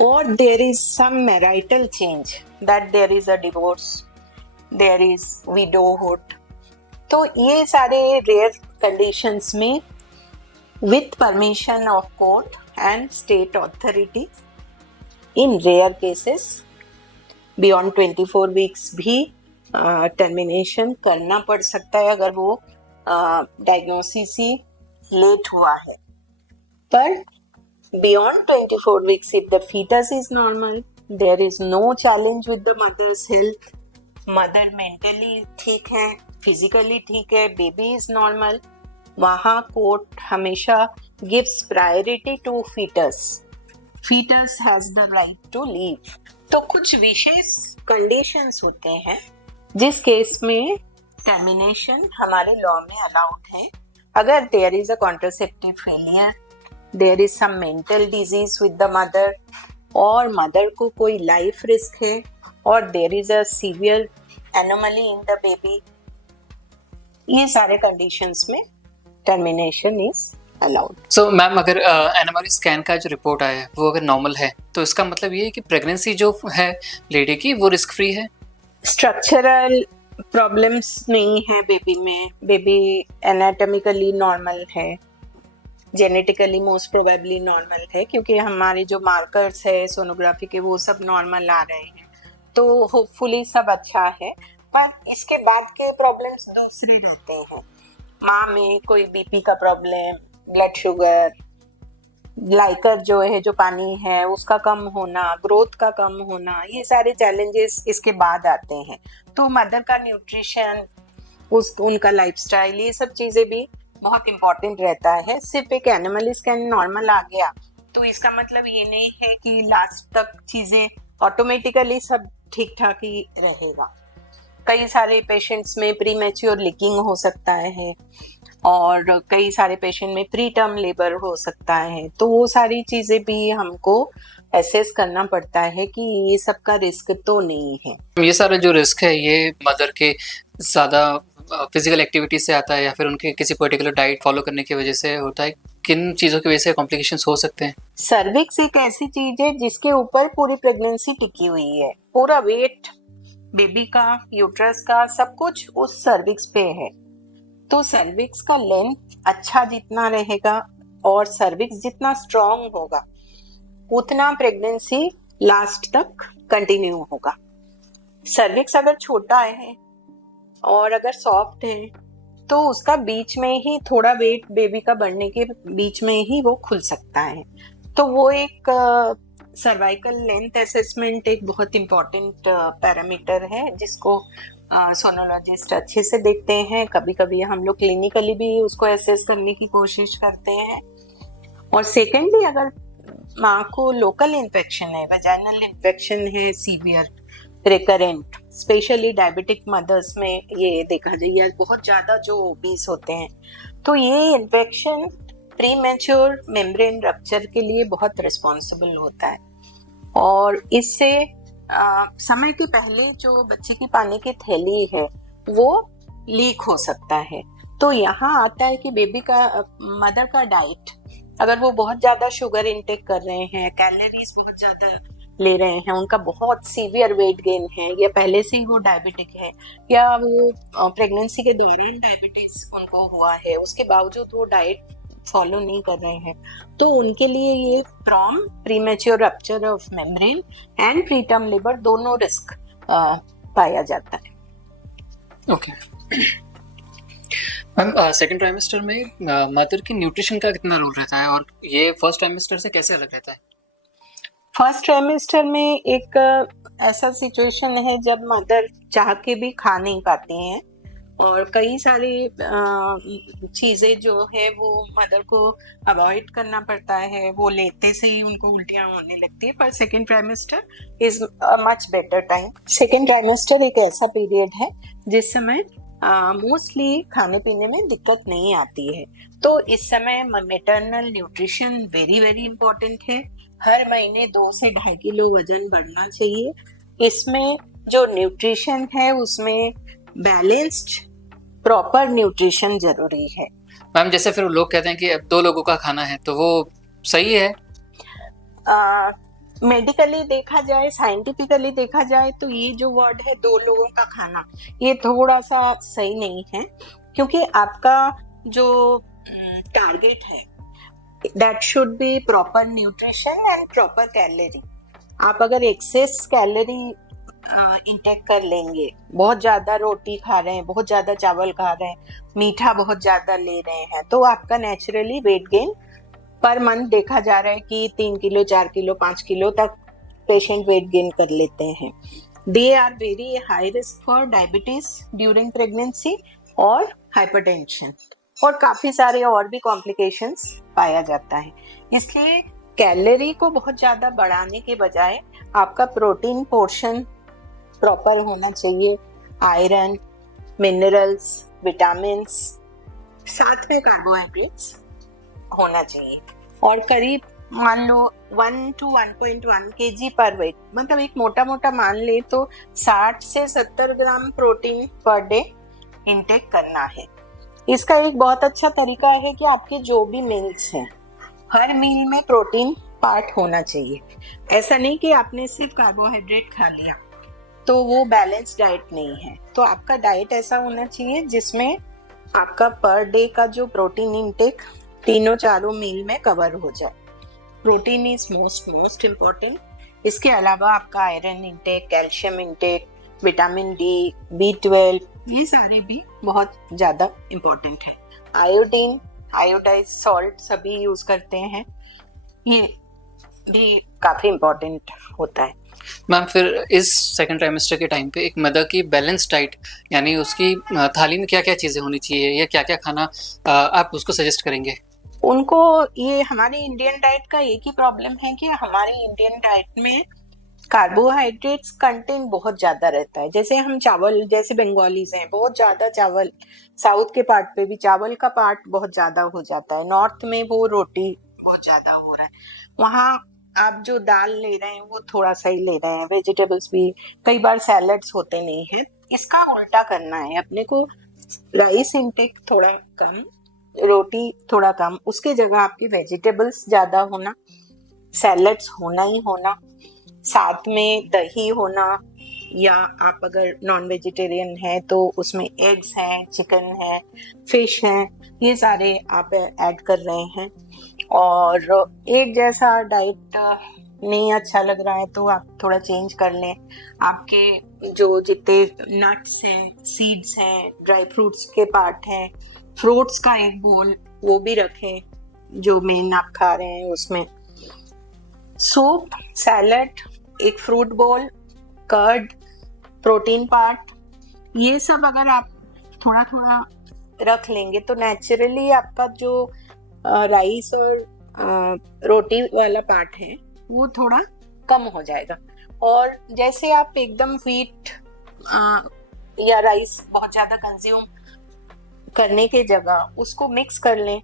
or there is some marital change, that there is a divorce, there is widowhood। तो ये सारे रेयर कंडीशंस में with permission of court and state authority in rare cases beyond 24 weeks भी termination करना पड़ सकता है अगर वो डायग्नोसिस ही लेट हुआ है। पर beyond 24 weeks if the fetus is normal, there is no challenge with the mother's health, mother mentally ठीक है, physically ठीक है, baby is normal, वहाँ कोर्ट हमेशा gives priority to fetus has the right to live। तो कुछ विशेष conditions होते हैं जिस केस में टर्मिनेशन हमारे लॉ में अलाउड है। अगर there is a contraceptive failure, there is some mental disease with the mother और मदर को कोई लाइफ रिस्क है और there is a severe anomaly in the baby, ये सारे कंडीशंस में termination is allowed. So ma'am, अगर एनोमली स्कैन का जो रिपोर्ट आया है वो अगर नॉर्मल है तो इसका मतलब ये है कि प्रेगनेंसी जो है लेडी की वो रिस्क फ्री है? स्ट्रक्चरल प्रॉब्लम्स नहीं है बेबी में, बेबी एनाटॉमिकली नॉर्मल है, जेनेटिकली मोस्ट प्रोबेबली नॉर्मल है क्योंकि हमारे जो मार्कर्स है सोनोग्राफी के वो सब नॉर्मल आ रहे हैं, तो होपफुली सब अच्छा है। पर इसके बाद के प्रॉब्लम्स दूसरे रहते हैं। माँ में कोई बीपी का प्रॉब्लम, ब्लड शुगर, लाइकर जो है, जो पानी है उसका कम होना, ग्रोथ का कम होना, ये सारे चैलेंजेस इसके बाद आते हैं। तो मदर का न्यूट्रिशन, उनका लाइफस्टाइल, ये सब चीज़ें भी बहुत इम्पोर्टेंट रहता है। सिर्फ एक एनिमल स्कैन नॉर्मल आ गया तो इसका मतलब ये नहीं है कि लास्ट तक चीज़ें ऑटोमेटिकली सब ठीक ठाक ही रहेगा। कई सारे पेशेंट्स में प्री मैच्योर लीकिंग हो सकता है और कई सारे पेशेंट में प्री टर्म लेबर हो सकता है, तो वो सारी चीज़ें भी हमको एसेस करना पड़ता है कि ये सब का रिस्क तो नहीं है। ये सारा जो रिस्क है ये मदर के ज़्यादा फिजिकल एक्टिविटी से आता है या फिर उनके किसी पर्टिकुलर डाइट फॉलो करने की वजह से होता है? किन चीज़ों की वजह से कॉम्प्लिकेशंस हो सकते हैं? सर्विक्स एक ऐसी चीज है जिसके ऊपर पूरी प्रेगनेंसी टिकी हुई है। पूरा वेट बेबी का, यूट्रस का, सब कुछ उस सर्विक्स पे है। तो सर्विक्स का लेंथ अच्छा जितना रहेगा और सर्विक्स जितना स्ट्रांग होगा उतना प्रेगनेंसी लास्ट तक कंटिन्यू होगा। सर्विक्स अगर छोटा है और अगर सॉफ्ट है तो उसका बीच में ही थोड़ा वेट बेबी का बढ़ने के बीच में ही वो खुल सकता है। तो वो एक सर्वाइकल लेंथ असेसमेंट एक बहुत इम्पोर्टेंट पैरामीटर है जिसको सोनोलॉजिस्ट अच्छे से देखते हैं। कभी कभी हम लोग क्लिनिकली भी उसको एसेस करने की कोशिश करते हैं। और सेकेंडली, अगर माँ को लोकल इन्फेक्शन है, वेजाइनल इन्फेक्शन है severe recurrent, especially diabetic mothers में ये देखा जाए, या बहुत ज़्यादा जो ओबीस होते हैं, तो ये infection pre mature membrane rupture के लिए बहुत रिस्पॉन्सिबल होता है। और इससे समय के पहले जो बच्चे की पानी की थैली है वो लीक हो सकता है। तो यहाँ आता है कि बेबी का, मदर का डाइट, अगर वो बहुत ज़्यादा शुगर इंटेक कर रहे हैं, कैलोरीज बहुत ज़्यादा ले रहे हैं, उनका बहुत सीवियर वेट गेन है, या पहले से ही वो डायबिटिक है, या वो प्रेगनेंसी के दौरान डायबिटीज उनको हुआ है, उसके बावजूद वो डाइट फॉलो नहीं कर रहे हैं, तो उनके लिए ये from premature rupture of membrane and preterm labour दोनों रिस्क पाया जाता है। ओके मैम, सेकेंड ट्राइमेस्टर में मदर की न्यूट्रिशन का कितना रोल रहता है और ये फर्स्ट ट्राइमेस्टर से कैसे अलग रहता है? फर्स्ट ट्राइमेस्टर में एक ऐसा सिचुएशन है जब मदर चाह के भी खा नहीं पाती हैं और कई सारी चीज़ें जो है वो मदर को अवॉइड करना पड़ता है, वो लेते से ही उनको उल्टियाँ होने लगती है। पर second trimester is a much better time. Second trimester एक ऐसा पीरियड है जिस समय मोस्टली खाने पीने में दिक्कत नहीं आती है। तो इस समय maternal nutrition very very important है। हर महीने 2 से 2.5 किलो वजन बढ़ना चाहिए। इसमें जो न्यूट्रिशन है उसमें बैलेंस्ड प्रॉपर न्यूट्रिशन जरूरी है। मैम, जैसे फिर लोग कहते हैं कि अब 2 लोगों का खाना है, तो वो सही है? मेडिकली देखा जाए, साइंटिफिकली देखा जाए तो ये जो वर्ड है 2 लोगों का खाना, ये थोड़ा सा सही नहीं है, क्योंकि आपका जो टारगेट है that should be proper nutrition and proper calorie. आप अगर एक्सेस कैलोरी इंटेक कर लेंगे, बहुत ज़्यादा रोटी खा रहे हैं, बहुत ज़्यादा चावल खा रहे हैं, मीठा बहुत ज़्यादा ले रहे हैं, तो आपका नेचुरली वेट गेन पर मंथ देखा जा रहा है कि 3 किलो, 4 किलो, 5 किलो तक पेशेंट वेट गेन कर लेते हैं। They are very high risk for diabetes during pregnancy और हाइपरटेंशन, और काफ़ी सारे और भी कॉम्प्लिकेशंस पाया जाता है। इसलिए कैलोरी को बहुत ज़्यादा बढ़ाने के बजाय आपका प्रोटीन पोर्शन प्रॉपर होना चाहिए, आयरन, मिनरल्स, विटामिन्स, साथ में कार्बोहाइड्रेट्स होना चाहिए। और करीब मान लो 1 to 1.1 kg पर वेट, मतलब एक मोटा मोटा मान ले तो 60 से 70 gram protein per day intake करना है। इसका एक बहुत अच्छा तरीका है कि आपके जो भी मील्स हैं, हर मील में प्रोटीन पार्ट होना चाहिए। ऐसा नहीं कि आपने सिर्फ कार्बोहाइड्रेट खा लिया, तो वो बैलेंस डाइट नहीं है। तो आपका डाइट ऐसा होना चाहिए जिसमें आपका पर डे का जो प्रोटीन इंटेक तीनों चारों मील में कवर हो जाए। Protein is most important. इसके अलावा आपका iron intake, calcium intake, vitamin D, B12, ये सारे भी बहुत ज़्यादा इम्पोर्टेंट है। आयोडीन, आयोडाइज सॉल्ट सभी यूज करते हैं, ये भी काफ़ी इम्पोर्टेंट होता है। मैम, फिर इस सेकंड ट्राइमेस्टर के टाइम पे एक मदर की बैलेंस डाइट, यानी उसकी थाली में क्या क्या चीज़ें होनी चाहिए या क्या क्या खाना आप उसको सजेस्ट करेंगे? उनको, ये हमारी इंडियन डाइट का एक ही प्रॉब्लम है कि हमारी इंडियन डाइट में कार्बोहाइड्रेट्स कंटेंट बहुत ज़्यादा रहता है। जैसे हम चावल, जैसे बंगालीज हैं, बहुत ज़्यादा चावल, साउथ के पार्ट पे भी चावल का पार्ट बहुत ज़्यादा हो जाता है, नॉर्थ में वो रोटी बहुत ज़्यादा हो रहा है, वहाँ आप जो दाल ले रहे हैं वो थोड़ा सा ही ले रहे हैं, वेजिटेबल्स भी, कई बार सैलड्स होते नहीं हैं। इसका उल्टा करना है, अपने को राइस इंटेक थोड़ा कम, रोटी थोड़ा कम, उसके जगह आपके वेजिटेबल्स ज़्यादा होना, सैलड्स होना ही होना, साथ में दही होना, या आप अगर नॉन वेजिटेरियन हैं तो उसमें एग्स हैं, चिकन है, फिश हैं, ये सारे आप ऐड कर रहे हैं। और एक जैसा डाइट नहीं अच्छा लग रहा है तो आप थोड़ा चेंज कर लें। आपके जो जितने नट्स हैं, सीड्स हैं, ड्राई फ्रूट्स के पार्ट हैं, फ्रूट्स का एक बोल वो भी रखें जो मेन आप खा रहे हैं उसमें। सूप, सैलड, एक फ्रूट बोल, कर्ड, प्रोटीन पार्ट, ये सब अगर आप थोड़ा थोड़ा रख लेंगे तो नेचुरली आपका जो राइस और रोटी वाला पार्ट है वो थोड़ा कम हो जाएगा। और जैसे आप एकदम व्हीट या राइस बहुत ज़्यादा कंज्यूम करने के जगह उसको मिक्स कर लें।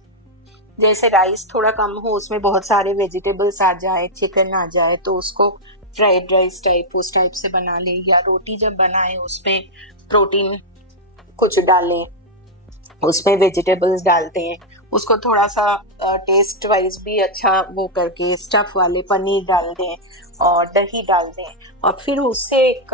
जैसे राइस थोड़ा कम हो, उसमें बहुत सारे वेजिटेबल्स आ जाए, चिकन आ जाए, तो उसको फ्राइड राइस टाइप उस टाइप से बना ले, या रोटी जब बनाए उसमें प्रोटीन कुछ डालें, उसमें वेजिटेबल्स डालते हैं, उसको थोड़ा सा टेस्ट वाइज भी अच्छा वो करके स्टफ वाले पनीर डाल दें और दही डाल दें, और फिर उससे एक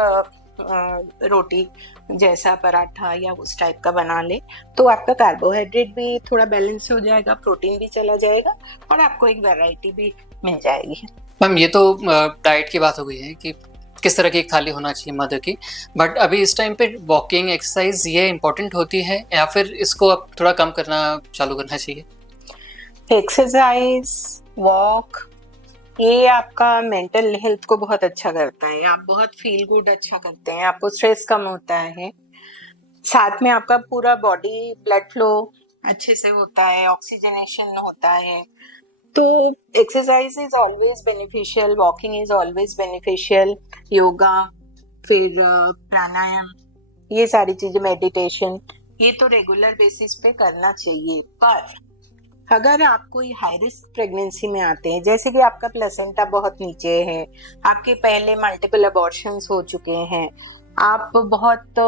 रोटी जैसा पराठा या उस टाइप का बना ले, तो आपका कार्बोहाइड्रेट भी थोड़ा बैलेंस हो जाएगा, प्रोटीन भी चला जाएगा और आपको एक वैरायटी भी मिल जाएगी। मैम ये तो डाइट की बात हो गई है कि किस तरह की एक थाली होना चाहिए मदर की, बट अभी इस टाइम पे वॉकिंग एक्सरसाइज ये इम्पोर्टेंट होती है या फिर इसको अब थोड़ा कम करना चालू करना चाहिए? एक्सरसाइज, वॉक, ये आपका मेंटल हेल्थ को बहुत अच्छा करता है, आप बहुत फील गुड अच्छा करते हैं, आपको स्ट्रेस कम होता है, साथ में आपका पूरा बॉडी ब्लड फ्लो अच्छे से होता है, ऑक्सीजनेशन होता है। तो exercise is always beneficial, walking is always beneficial, yoga, फिर प्राणायाम, ये सारी चीजें, मेडिटेशन, ये तो रेगुलर बेसिस पे करना चाहिए। पर अगर आप कोई हाई रिस्क प्रेगनेंसी में आते हैं, जैसे कि आपका प्लेसेंटा बहुत नीचे है, आपके पहले मल्टीपल अबॉर्शंस हो चुके हैं, आप बहुत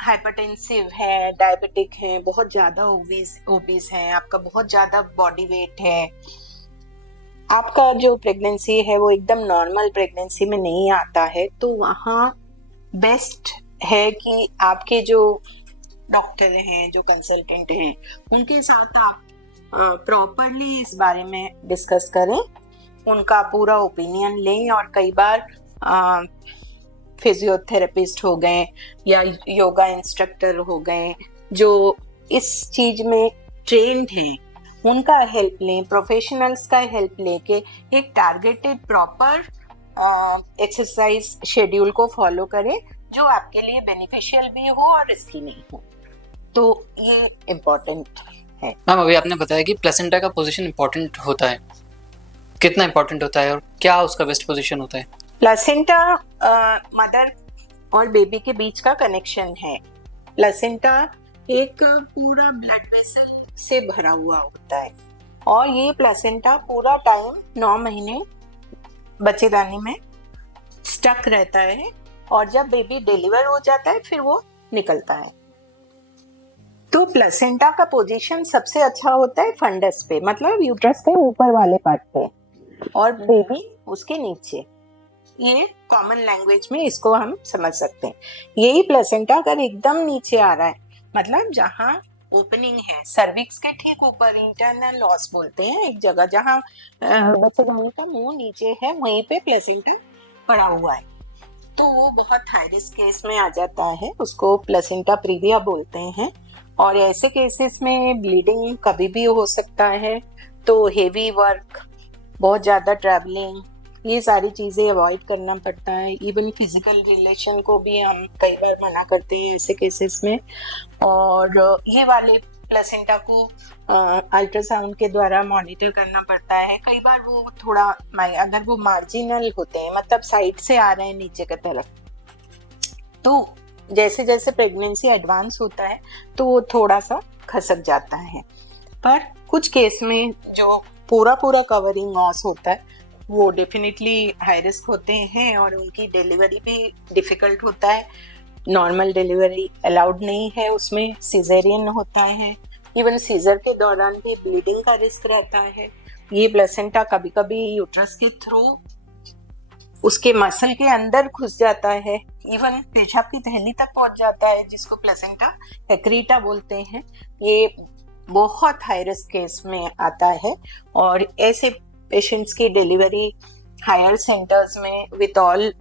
हाइपरटेंसिव है, डायबिटिक है, बहुत ज़्यादा ओबीस है, आपका बहुत ज़्यादा बॉडी वेट है, आपका जो प्रेगनेंसी है वो एकदम नॉर्मल प्रेगनेंसी में नहीं आता है, तो वहाँ बेस्ट है कि आपके जो डॉक्टर हैं, जो कंसल्टेंट हैं, उनके साथ आप प्रॉपरली इस बारे में डिस्कस करें, उनका पूरा ओपिनियन लें। और कई बार फिजियोथेरेपिस्ट हो गए या योगा इंस्ट्रक्टर हो गए जो इस चीज में ट्रेंड हैं, उनका हेल्प लें, प्रोफेशनल्स का हेल्प लेके एक टारगेटेड प्रॉपर एक्सरसाइज शेड्यूल को फॉलो करें जो आपके लिए बेनिफिशियल भी हो और रिस्की नहीं हो। तो ये इम्पोर्टेंट है। मैम अभी आपने बताया कि प्लेसेंटा का पोजीशन इम्पोर्टेंट होता है, कितना इम्पोर्टेंट होता है और क्या उसका बेस्ट पोजीशन होता है? प्लेसेंटा मदर और बेबी के बीच का कनेक्शन है। प्लेसेंटा एक पूरा ब्लड वेसल से भरा हुआ होता है और ये प्लेसेंटा पूरा टाइम 9 महीने बच्चेदानी में स्टक रहता है और जब बेबी डिलीवर हो जाता है फिर वो निकलता है। तो प्लेसेंटा का पोजीशन सबसे अच्छा होता है फंडस पे, मतलब यूट्रस के ऊपर वाले पार्ट पे, और बेबी उसके नीचे। ये कॉमन लैंग्वेज में इसको हम समझ सकते हैं। यही प्लेसेंटा अगर एकदम नीचे आ रहा है, मतलब जहाँ ओपनिंग है सर्विक्स के ठीक ऊपर, इंटरनल लॉस बोलते हैं, एक जगह जहाँ बच्चेदानी का मुंह नीचे है वहीं पे प्लेसेंटा पड़ा हुआ है, तो वो बहुत हाई रिस्क केस में आ जाता है, उसको प्लेसेंटा प्रीविया बोलते हैं। और ऐसे केसेस में ब्लीडिंग कभी भी हो सकता है, तो हेवी वर्क, बहुत ज़्यादा ट्रैवलिंग, ये सारी चीज़ें अवॉइड करना पड़ता है। इवन फिजिकल रिलेशन को भी हम कई बार मना करते हैं ऐसे केसेस में। और ये वाले प्लेसेंटा को अल्ट्रासाउंड के द्वारा मॉनिटर करना पड़ता है। कई बार वो थोड़ा अगर वो मार्जिनल होते हैं, मतलब साइड से आ रहे हैं नीचे की तरफ, तो जैसे जैसे प्रेगनेंसी एडवांस होता है तो वो थोड़ा सा खसक जाता है। पर कुछ केस में जो पूरा पूरा कवरिंग लॉस होता है वो डेफिनेटली हाई रिस्क होते हैं और उनकी डिलीवरी भी डिफिकल्ट होता है। नॉर्मल डिलीवरी अलाउड नहीं है, उसमें सिजेरियन होता है। इवन सीजर के दौरान भी ब्लीडिंग का रिस्क रहता है। ये प्लेसेंटा कभी कभी यूट्रस के थ्रू उसके मसल के अंदर घुस जाता है, इवन पेशाब की थैली तक पहुंच जाता है, जिसको प्लेसेंटा एक्रीटा बोलते हैं। ये बहुत हाई रिस्क केस में आता है और ऐसे पेशेंट्स की डिलीवरी हायर सेंटर्स में विद ऑल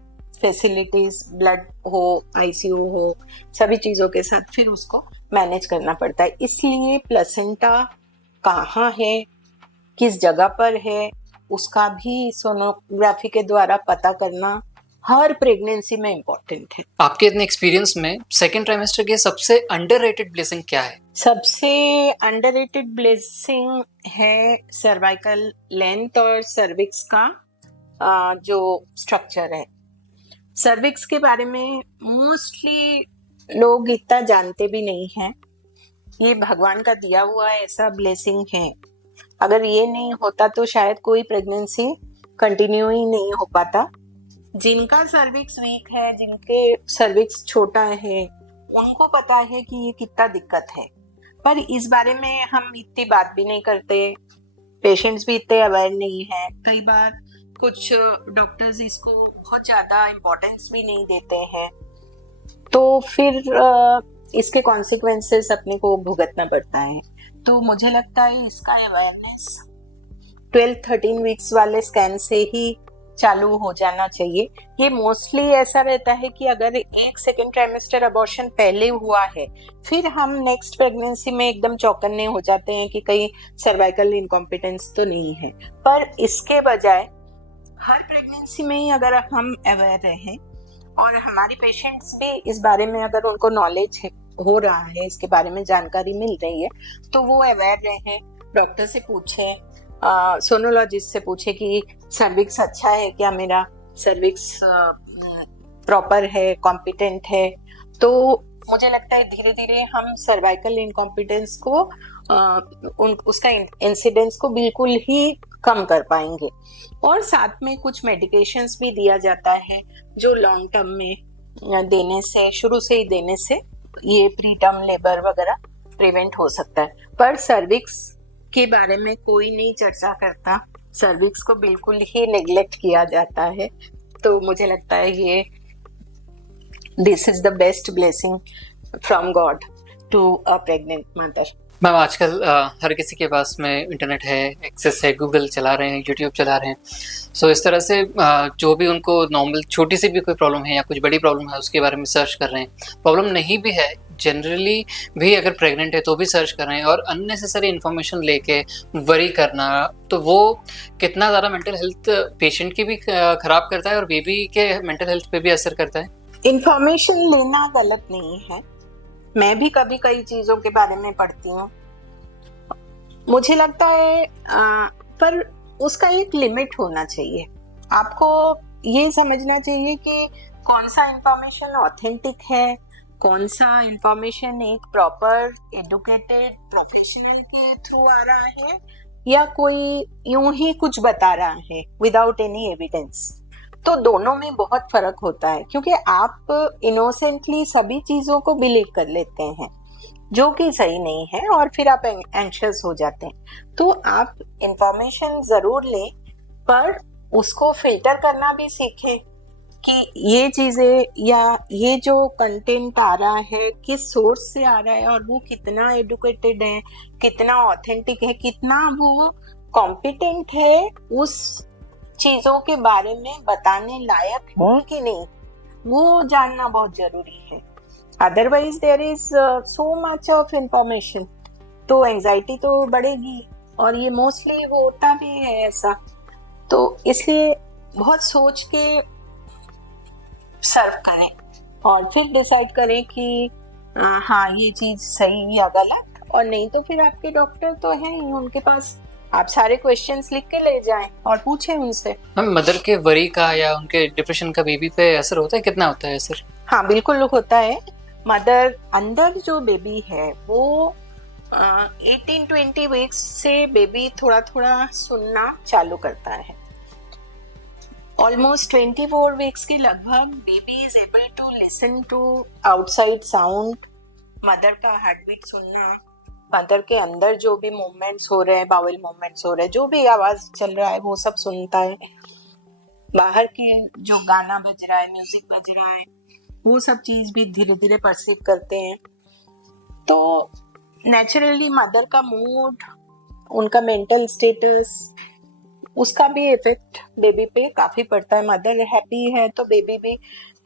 फैसिलिटीज, ब्लड हो, आईसीयू हो, सभी चीज़ों के साथ फिर उसको मैनेज करना पड़ता है। इसलिए प्लेसेंटा कहाँ है, किस जगह पर है, उसका भी सोनोग्राफी के द्वारा पता करना हर प्रेगनेंसी में इम्पोर्टेंट है। आपके इतने एक्सपीरियंस में सेकेंड ट्राइमेस्टर के सबसे अंडररेटेड ब्लेसिंग क्या है? सबसे अंडररेटेड ब्लेसिंग है सर्वाइकल लेंथ और सर्विक्स का जो स्ट्रक्चर है। सर्विक्स के बारे में मोस्टली लोग इतना जानते भी नहीं हैं। ये भगवान का दिया हुआ ऐसा ब्लेसिंग है। अगर ये नहीं होता तो शायद कोई प्रेगनेंसी कंटिन्यू ही नहीं हो पाता। जिनका सर्विक्स वीक है, जिनके सर्विक्स छोटा है, उनको पता है कि ये कितना दिक्कत है, पर इस बारे में हम इतनी बात भी नहीं करते। पेशेंट्स भी इतने अवेयर नहीं है। कई बार कुछ डॉक्टर्स इसको बहुत ज़्यादा इम्पोर्टेंस भी नहीं देते हैं, तो फिर इसके कॉन्सिक्वेंसेस अपने को भुगतना पड़ता है। तो मुझे लगता है इसका अवेयरनेस 12-13 वीक्स वाले स्कैन से ही चालू हो जाना चाहिए। ये मोस्टली ऐसा रहता है कि अगर एक सेकेंड ट्राइमेस्टर अबॉर्शन पहले हुआ है, फिर हम नेक्स्ट प्रेगनेंसी में एकदम चौकन्ने हो जाते हैं कि कहीं सर्वाइकल इनकॉम्पिटेंस तो नहीं है। पर इसके बजाय हर प्रेगनेंसी में ही अगर हम अवेयर रहें और हमारी पेशेंट्स भी इस बारे में, अगर उनको नॉलेज हो रहा है, इसके बारे में जानकारी मिल रही है, तो वो अवेयर रहें, डॉक्टर से पूछें, सोनोलॉजिस्ट से पूछे कि सर्विक्स अच्छा है क्या, मेरा सर्विक्स प्रॉपर है, कॉम्पिटेंट है। तो मुझे लगता है धीरे धीरे हम सर्वाइकल इनकॉम्पिटेंस को उसका इंसिडेंस को बिल्कुल ही कम कर पाएंगे। और साथ में कुछ मेडिकेशंस भी दिया जाता है जो लॉन्ग टर्म में देने से, शुरू से ही देने से ये प्री टर्म लेबर वगैरह प्रिवेंट हो सकता है। पर सर्विक्स के बारे में कोई नहीं चर्चा करता, सर्विक्स को बिल्कुल ही नेग्लेक्ट किया जाता है। तो मुझे लगता है ये this is the best blessing from God to a pregnant mother. Ma'am आजकल हर किसी के पास में इंटरनेट है, एक्सेस है, गूगल चला रहे हैं, यूट्यूब चला रहे हैं। सो इस तरह से जो भी उनको नॉर्मल छोटी सी भी कोई प्रॉब्लम है या कुछ बड़ी प्रॉब्लम है उसके बारे में सर्च कर रहे हैं। प्रॉब्लम नहीं भी है, जनरली भी अगर प्रेग्नेंट है तो भी सर्च कर रहे हैं, और अननेसेसरी इन्फॉर्मेशन लेके वरी करना, तो वो कितना ज़्यादा मेंटल हेल्थ पेशेंट की भी ख़राब करता है और बेबी के मेंटल हेल्थ पे भी असर करता है। इन्फॉर्मेशन लेना गलत नहीं है, मैं भी कभी कई चीज़ों के बारे में पढ़ती हूँ, मुझे लगता है पर उसका एक लिमिट होना चाहिए। आपको ये समझना चाहिए कि कौन सा इंफॉर्मेशन ऑथेंटिक है, कौन सा इंफॉर्मेशन एक प्रॉपर एडुकेटेड प्रोफेशनल के थ्रू आ रहा है, या कोई यूं ही कुछ बता रहा है विदाउट एनी एविडेंस। तो दोनों में बहुत फर्क होता है, क्योंकि आप इनोसेंटली सभी चीज़ों को बिलीव कर लेते हैं जो कि सही नहीं है, और फिर आप एंशियस हो जाते हैं। तो आप इंफॉर्मेशन ज़रूर लें, पर उसको फिल्टर करना भी सीखें कि ये चीज़ें या ये जो कंटेंट आ रहा है किस सोर्स से आ रहा है, और वो कितना एडुकेटेड है, कितना ऑथेंटिक है, कितना वो कॉम्पिटेंट है उस चीज़ों के बारे में बताने लायक है कि नहीं, वो जानना बहुत ज़रूरी है। Otherwise there is so much of information, तो एंजाइटी तो बढ़ेगी, और ये मोस्टली होता भी है ऐसा। तो इसलिए बहुत सोच के सर्व करें और फिर डिसाइड करें कि हाँ ये चीज़ सही या गलत, और नहीं तो फिर आपके डॉक्टर तो हैं ही, उनके पास आप सारे क्वेश्चंस लिख के ले जाएं और पूछें उनसे। हम मदर के वरी का या उनके डिप्रेशन का बेबी पे असर होता है, कितना होता है असर? हाँ बिल्कुल होता है। मदर अंदर जो बेबी है वो 18-20 वीक्स से बेबी थोड़ा थोड़ा सुनना चालू करता है, ऑलमोस्ट 24 वीक्स के लगभग baby is able to listen to outside sound, mother का हार्ट बीट सुनना, मदर के अंदर जो भी मूवमेंट्स हो रहे हैं, बाउल मूवमेंट्स हो रहे हैं, जो भी आवाज चल रहा है वो सब सुनता है। बाहर के जो गाना बज रहा है, म्यूजिक बज रहा है, वो सब चीज भी धीरे धीरे परसीव करते हैं। तो नेचुरली मदर का मूड, उनका मेंटल स्टेटस, उसका भी इफेक्ट बेबी पे काफी पड़ता है। मदर हैप्पी है तो बेबी भी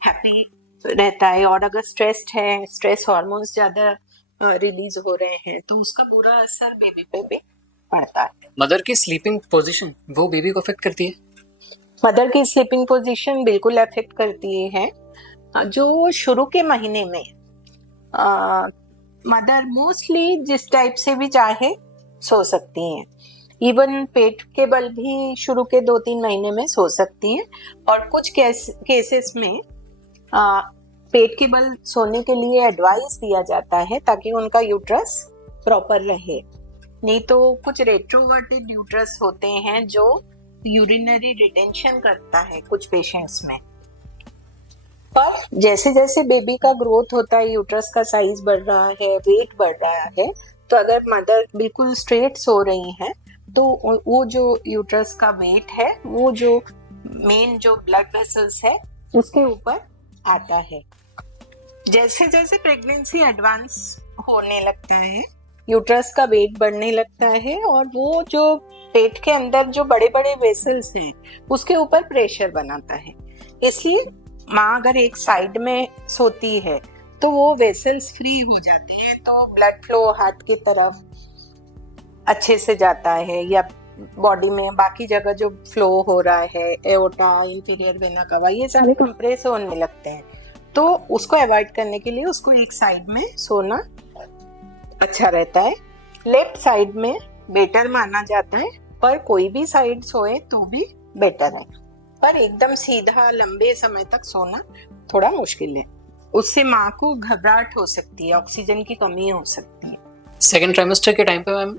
हैप्पी रहता है, और अगर स्ट्रेस्ड है, स्ट्रेस हार्मोन्स ज्यादा रिलीज हो रहे हैं तो उसका बुरा असर बेबी पे भी पड़ता है। मदर की स्लीपिंग पोजीशन वो बेबी को अफेक्ट करती है? मदर की स्लीपिंग पोजीशन बिल्कुल अफेक्ट करती है। जो शुरू के महीने में मदर मोस्टली जिस टाइप से भी चाहे सो सकती हैं, इवन पेट के बल भी शुरू के 2-3 महीने में सो सकती हैं, और कुछ केसेस में पेट के बल सोने के लिए एडवाइस दिया जाता है ताकि उनका यूट्रस प्रॉपर रहे। नहीं तो कुछ रेट्रोवर्टेड यूट्रस होते हैं जो यूरिनरी रिटेंशन करता है कुछ पेशेंट्स में। पर जैसे जैसे बेबी का ग्रोथ होता है, यूट्रस का साइज बढ़ रहा है, वेट बढ़ रहा है, तो अगर मदर बिल्कुल स्ट्रेट सो रही है तो वो जो यूट्रस का वेट है, वो जो मेन जो ब्लड वेसल्स है उसके ऊपर आता है। जैसे जैसे प्रेगनेंसी एडवांस होने लगता है, यूट्रस का वेट बढ़ने लगता है, और वो जो पेट के अंदर जो बड़े बड़े वेसल्स हैं उसके ऊपर प्रेशर बनाता है। इसलिए माँ अगर एक साइड में सोती है तो वो वेसल्स फ्री हो जाते हैं, तो ब्लड फ्लो हार्ट की तरफ अच्छे से जाता है, या बॉडी में बाकी जगह जो फ्लो हो रहा है, एओर्टा, इंफीरियर वेना कवा, ये सारे कंप्रेस होने लगते हैं। तो उसको अवॉइड करने के लिए उसको एक साइड में सोना अच्छा रहता है। लेफ्ट साइड में बेटर माना जाता है, पर कोई भी साइड सोए तो भी बेटर है, पर एकदम सीधा लंबे समय तक सोना थोड़ा मुश्किल है। उससे माँ को घबराहट हो सकती है, ऑक्सीजन की कमी हो सकती है। सेकेंड ट्राइमेस्टर के टाइम पे मैम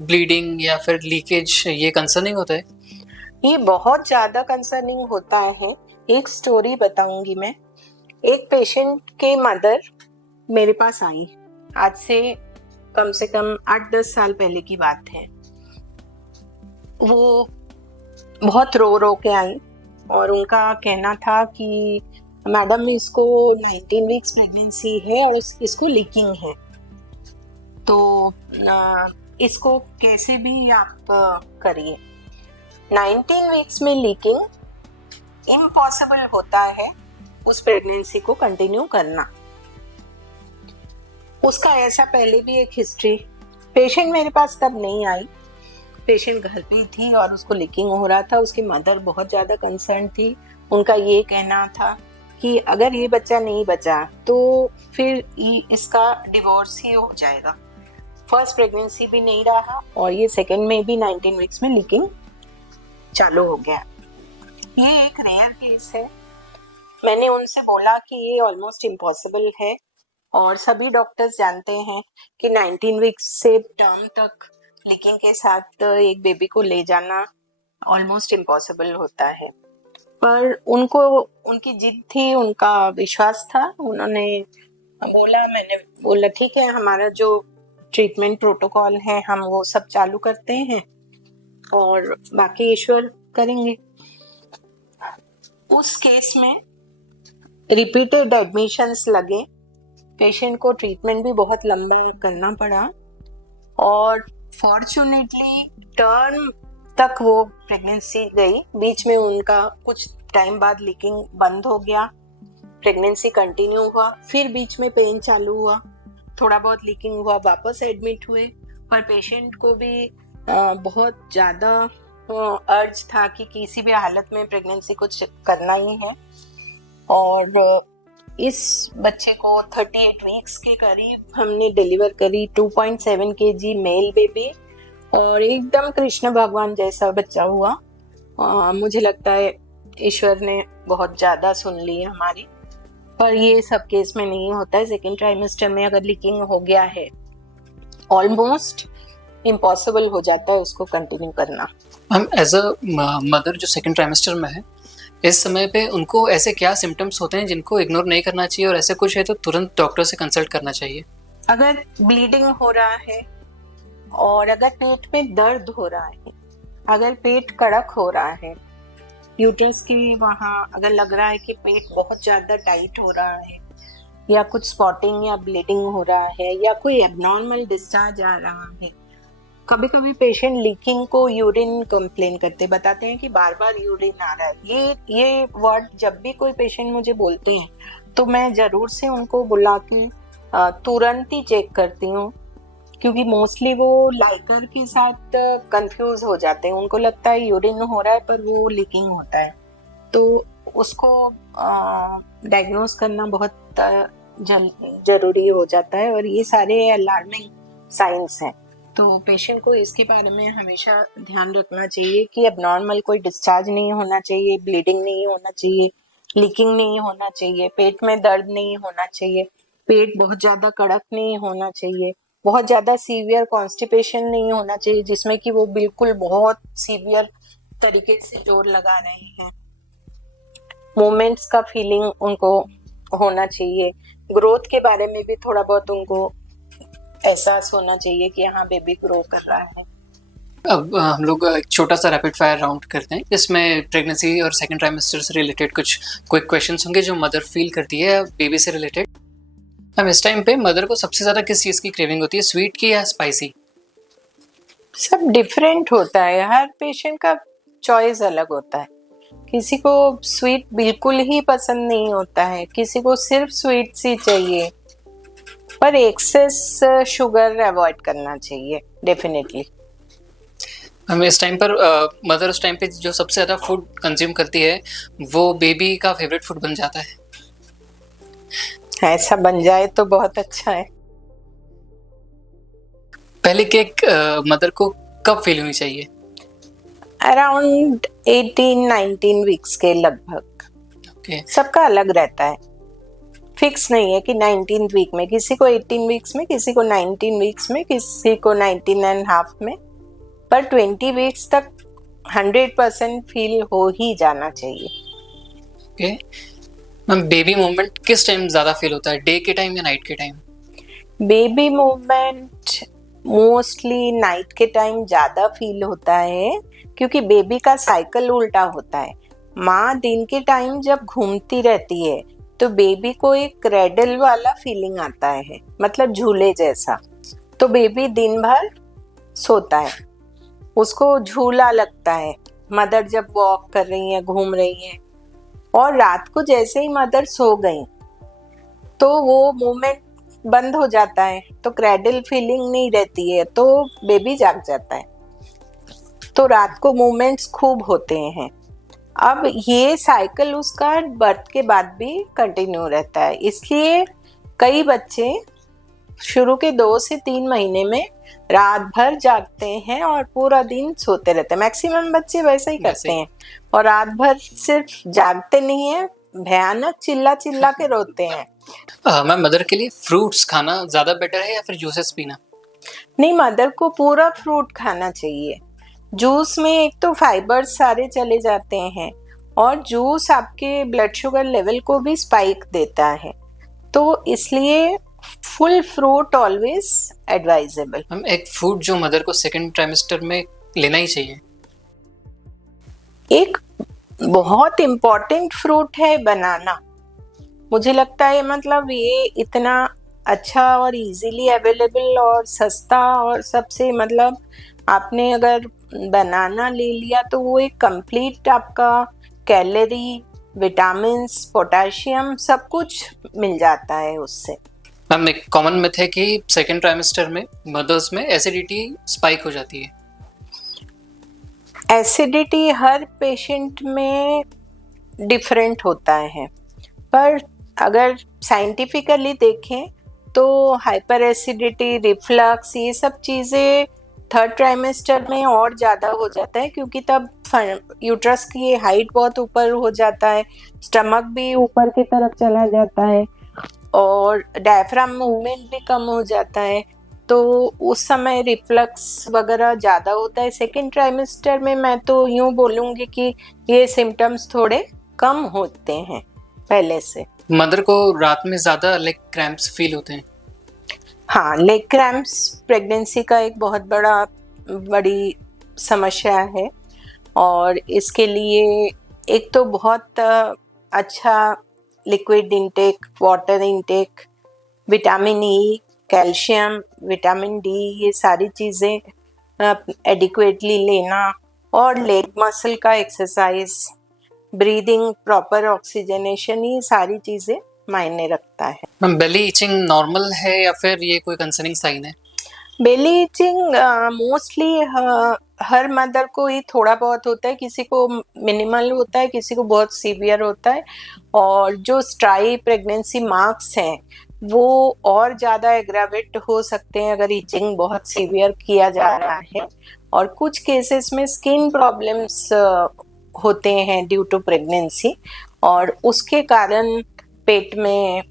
ब्लीडिंग या फिर लीकेज ये कंसर्निंग होता है? ये बहुत ज्यादा कंसर्निंग होता है। एक स्टोरी बताऊंगी मैं। एक पेशेंट के मदर मेरे पास आई, आज से कम 8-10 साल पहले की बात है। वो बहुत रो के आई, और उनका कहना था कि मैडम इसको 19 वीक्स प्रेगनेंसी है और इसको लीकिंग है, तो इसको कैसे भी आप करिए। 19 वीक्स में लीकिंग इम्पॉसिबल होता है उस प्रेगनेंसी को कंटिन्यू करना। उसका ऐसा पहले भी एक हिस्ट्री, पेशेंट मेरे पास तब नहीं आई, पेशेंट घर पे थी और उसको लीकिंग हो रहा था। उसकी मदर बहुत ज़्यादा कंसर्न थी। उनका ये कहना था कि अगर ये बच्चा नहीं बचा तो फिर इसका डिवोर्स ही हो जाएगा। फर्स्ट प्रेगनेंसी भी नहीं रहा और ये सेकेंड में भी 19 वीक्स में लीकिंग चालू हो गया। ये एक रेयर केस है। मैंने उनसे बोला कि ये ऑलमोस्ट इम्पॉसिबल है, और सभी डॉक्टर्स जानते हैं कि 19 वीक्स से टर्म तक लीकिंग के साथ एक बेबी को ले जाना ऑलमोस्ट इम्पॉसिबल होता है। पर उनको उनकी जिद थी, उनका विश्वास था। उन्होंने बोला, मैंने बोला ठीक है, हमारा जो ट्रीटमेंट प्रोटोकॉल है हम वो सब चालू करते हैं और बाकी ईश्वर करेंगे। उस केस में रिपीटेड एडमिशंस लगे, पेशेंट को ट्रीटमेंट भी बहुत लंबा करना पड़ा, और फॉर्चुनेटली टर्म तक वो प्रेगनेंसी गई। बीच में उनका कुछ टाइम बाद लीकिंग बंद हो गया, प्रेगनेंसी कंटिन्यू हुआ, फिर बीच में पेन चालू हुआ, थोड़ा बहुत लीकिंग हुआ, वापस एडमिट हुए। पर पेशेंट को भी बहुत ज़्यादा अर्ज था कि किसी भी हालत में प्रेगनेंसी को करना ही है। और इस बच्चे को 38 वीक्स के करीब हमने डिलीवर करी, 2.7 kg मेल बेबी, और एकदम कृष्ण भगवान जैसा बच्चा हुआ। मुझे लगता है ईश्वर ने बहुत ज़्यादा सुन ली है हमारी। पर ये सब केस में नहीं होता है। सेकेंड ट्राइमेस्टर में अगर लीकिंग हो गया है ऑलमोस्ट इम्पॉसिबल हो जाता है उसको कंटिन्यू करना। हम एज अ मदर जो सेकेंड ट्राइमेस्टर में है, इस समय पे उनको ऐसे क्या सिम्टम्स होते हैं जिनको इग्नोर नहीं करना चाहिए, और ऐसे कुछ है तो तुरंत डॉक्टर से कंसल्ट करना चाहिए? अगर ब्लीडिंग हो रहा है और अगर पेट में दर्द हो रहा है, अगर पेट कड़क हो रहा है, यूट्रस की वहाँ अगर लग रहा है कि पेट बहुत ज़्यादा टाइट हो रहा है, या कुछ स्पॉटिंग या ब्लीडिंग हो रहा है, या कोई एबनॉर्मल डिस्चार्ज आ रहा है। कभी कभी पेशेंट लीकिंग को यूरिन कंप्लेन करते, बताते हैं कि बार बार यूरिन आ रहा है। ये वर्ड जब भी कोई पेशेंट मुझे बोलते हैं तो मैं ज़रूर से उनको बुला के तुरंत ही चेक करती हूँ, क्योंकि मोस्टली वो लाइकर के साथ कंफ्यूज हो जाते हैं। उनको लगता है यूरिन हो रहा है पर वो लीकिंग होता है, तो उसको डायग्नोस करना बहुत जरूरी हो जाता है, और ये सारे अलार्मिंग साइंस हैं। तो पेशेंट को इसके बारे में हमेशा ध्यान रखना चाहिए कि एबनॉर्मल कोई डिस्चार्ज नहीं होना चाहिए, ब्लीडिंग नहीं होना चाहिए, लीकिंग नहीं होना चाहिए, पेट में दर्द नहीं होना चाहिए, पेट बहुत ज़्यादा कड़क नहीं होना चाहिए, बहुत ज़्यादा सीवियर कॉन्स्टिपेशन नहीं होना चाहिए जिसमें कि वो बिल्कुल बहुत सीवियर तरीके से जोर लगा रहे हैं। मोमेंट्स का फीलिंग उनको होना चाहिए। ग्रोथ के बारे में भी थोड़ा बहुत उनको एहसास होना चाहिए कि हाँ बेबी ग्रो कर रहा है। अब हम लोग एक छोटा सा रैपिड फायर राउंड करते हैं, इसमें प्रेगनेंसी और सेकंड ट्राइमेस्टर से रिलेटेड कुछ क्विक क्वेश्चंस होंगे जो मदर फील करती है बेबी से रिलेटेड। अब इस टाइम पे मदर को सबसे ज़्यादा किस चीज़ की क्रेविंग होती है, स्वीट की या स्पाइसी? सब डिफरेंट होता है, हर पेशेंट का चॉइस अलग होता है। किसी को स्वीट बिल्कुल ही पसंद नहीं होता है, किसी को सिर्फ स्वीट सी चाहिए, पर एक्सेस शुगर अवॉइड करना चाहिए डेफिनेटली। हमें इस टाइम पर मदर उस टाइम पे जो सबसे ज़्यादा फूड कंज्यूम करती है वो बेबी का फेवरेट फूड बन जाता है। ऐसा बन जाए तो बहुत अच्छा है। पहली केक मदर को कब फील होनी चाहिए? अराउंड 18-19 वीक्स के लगभग। ओके। सबका अलग रहता है, फिक्स नहीं है कि 19 वीक में, किसी को 18 वीक्स में, किसी को 19 वीक्स में, किसी को 19 एंड हाफ में, पर 20 वीक्स तक 100% फील हो ही जाना चाहिए। ओके मैम, बेबी मूवमेंट किस टाइम ज़्यादा फील होता है, डे के टाइम या नाइट के time? Baby movement mostly night के टाइम ज़्यादा फील होता है, क्योंकि बेबी का साइकिल उल्टा होता है। माँ दिन के टाइम जब घूमती रहती है तो बेबी को एक क्रेडल वाला फीलिंग आता है, मतलब झूले जैसा। तो बेबी दिन भर सोता है, उसको झूला लगता है मदर जब वॉक कर रही है, घूम रही है। और रात को जैसे ही मदर सो गई तो वो मूवमेंट बंद हो जाता है, तो क्रेडल फीलिंग नहीं रहती है, तो बेबी जाग जाता है, तो रात को मूवमेंट्स खूब होते हैं। अब ये साइकिल उसका बर्थ के बाद भी कंटिन्यू रहता है, इसलिए कई बच्चे शुरू के 2 से 3 महीने में रात भर जागते हैं और पूरा दिन सोते रहते हैं। मैक्सिमम बच्चे वैसा ही करते हैं, और रात भर सिर्फ जागते नहीं है, भयानक चिल्ला चिल्ला के रोते हैं। मैम, मदर के लिए फ्रूट्स खाना ज़्यादा बेटर है या फिर जूसेस पीना? नहीं, मदर को पूरा फ्रूट खाना चाहिए। जूस में एक तो फाइबर सारे चले जाते हैं, और जूस आपके ब्लड शुगर लेवल को भी स्पाइक देता है, तो इसलिए फुल फ्रूट ऑलवेज एडवाइजेबल। हम एक फूड जो मदर को सेकंड ट्राइमेस्टर में लेना ही चाहिए? एक बहुत इम्पोर्टेंट फ्रूट है बनाना। मुझे लगता है मतलब ये इतना अच्छा और इजीली अवेलेबल और सस्ता, और सबसे मतलब आपने अगर बनाना ले लिया तो वो एक कंप्लीट आपका कैलोरी, विटामिन्स, पोटेशियम सब कुछ मिल जाता है उससे। मैम, एक कॉमन मिथ है कि सेकंड ट्राइमेस्टर में मदर्स में एसिडिटी स्पाइक हो जाती है। एसिडिटी हर पेशेंट में डिफरेंट होता है, पर अगर साइंटिफिकली देखें तो हाइपर एसिडिटी, रिफ्लक्स, ये सब चीज़ें थर्ड ट्राइमेस्टर में और ज़्यादा हो जाता है, क्योंकि तब यूट्रस की हाइट बहुत ऊपर हो जाता है, स्टमक भी ऊपर की तरफ चला जाता है, और डायफ्राम मूवमेंट भी कम हो जाता है, तो उस समय रिफ्लक्स वगैरह ज़्यादा होता है। सेकेंड ट्राइमेस्टर में मैं तो यूँ बोलूँगी कि ये सिम्टम्स थोड़े कम होते हैं पहले से। मदर को रात में ज़्यादा लेग क्रैम्प्स फील होते हैं? हाँ, लेग क्रैम्प्स प्रेगनेंसी का एक बहुत बड़ी समस्या है, और इसके लिए एक तो बहुत अच्छा liquid intake, water intake, vitamin E, calcium, vitamin D, ये सारी चीज़ें एडिक्वेटली लेना, और लेग मसल का एक्सरसाइज, ब्रीदिंग, प्रॉपर ऑक्सीजनेशन, ये सारी चीज़ें मायने रखता है। मैम, बेली इचिंग नॉर्मल है या फिर ये कोई कंसर्निंग साइन है? बेली इचिंग मोस्टली हर मदर को ही थोड़ा बहुत होता है, किसी को मिनिमल होता है, किसी को बहुत सीवियर होता है। और जो स्ट्राई प्रेगनेंसी मार्क्स हैं वो और ज़्यादा एग्रावेट हो सकते हैं अगर इचिंग बहुत सीवियर किया जा रहा है। और कुछ केसेस में स्किन प्रॉब्लम्स होते हैं ड्यू टू प्रेगनेंसी, और उसके कारण पेट में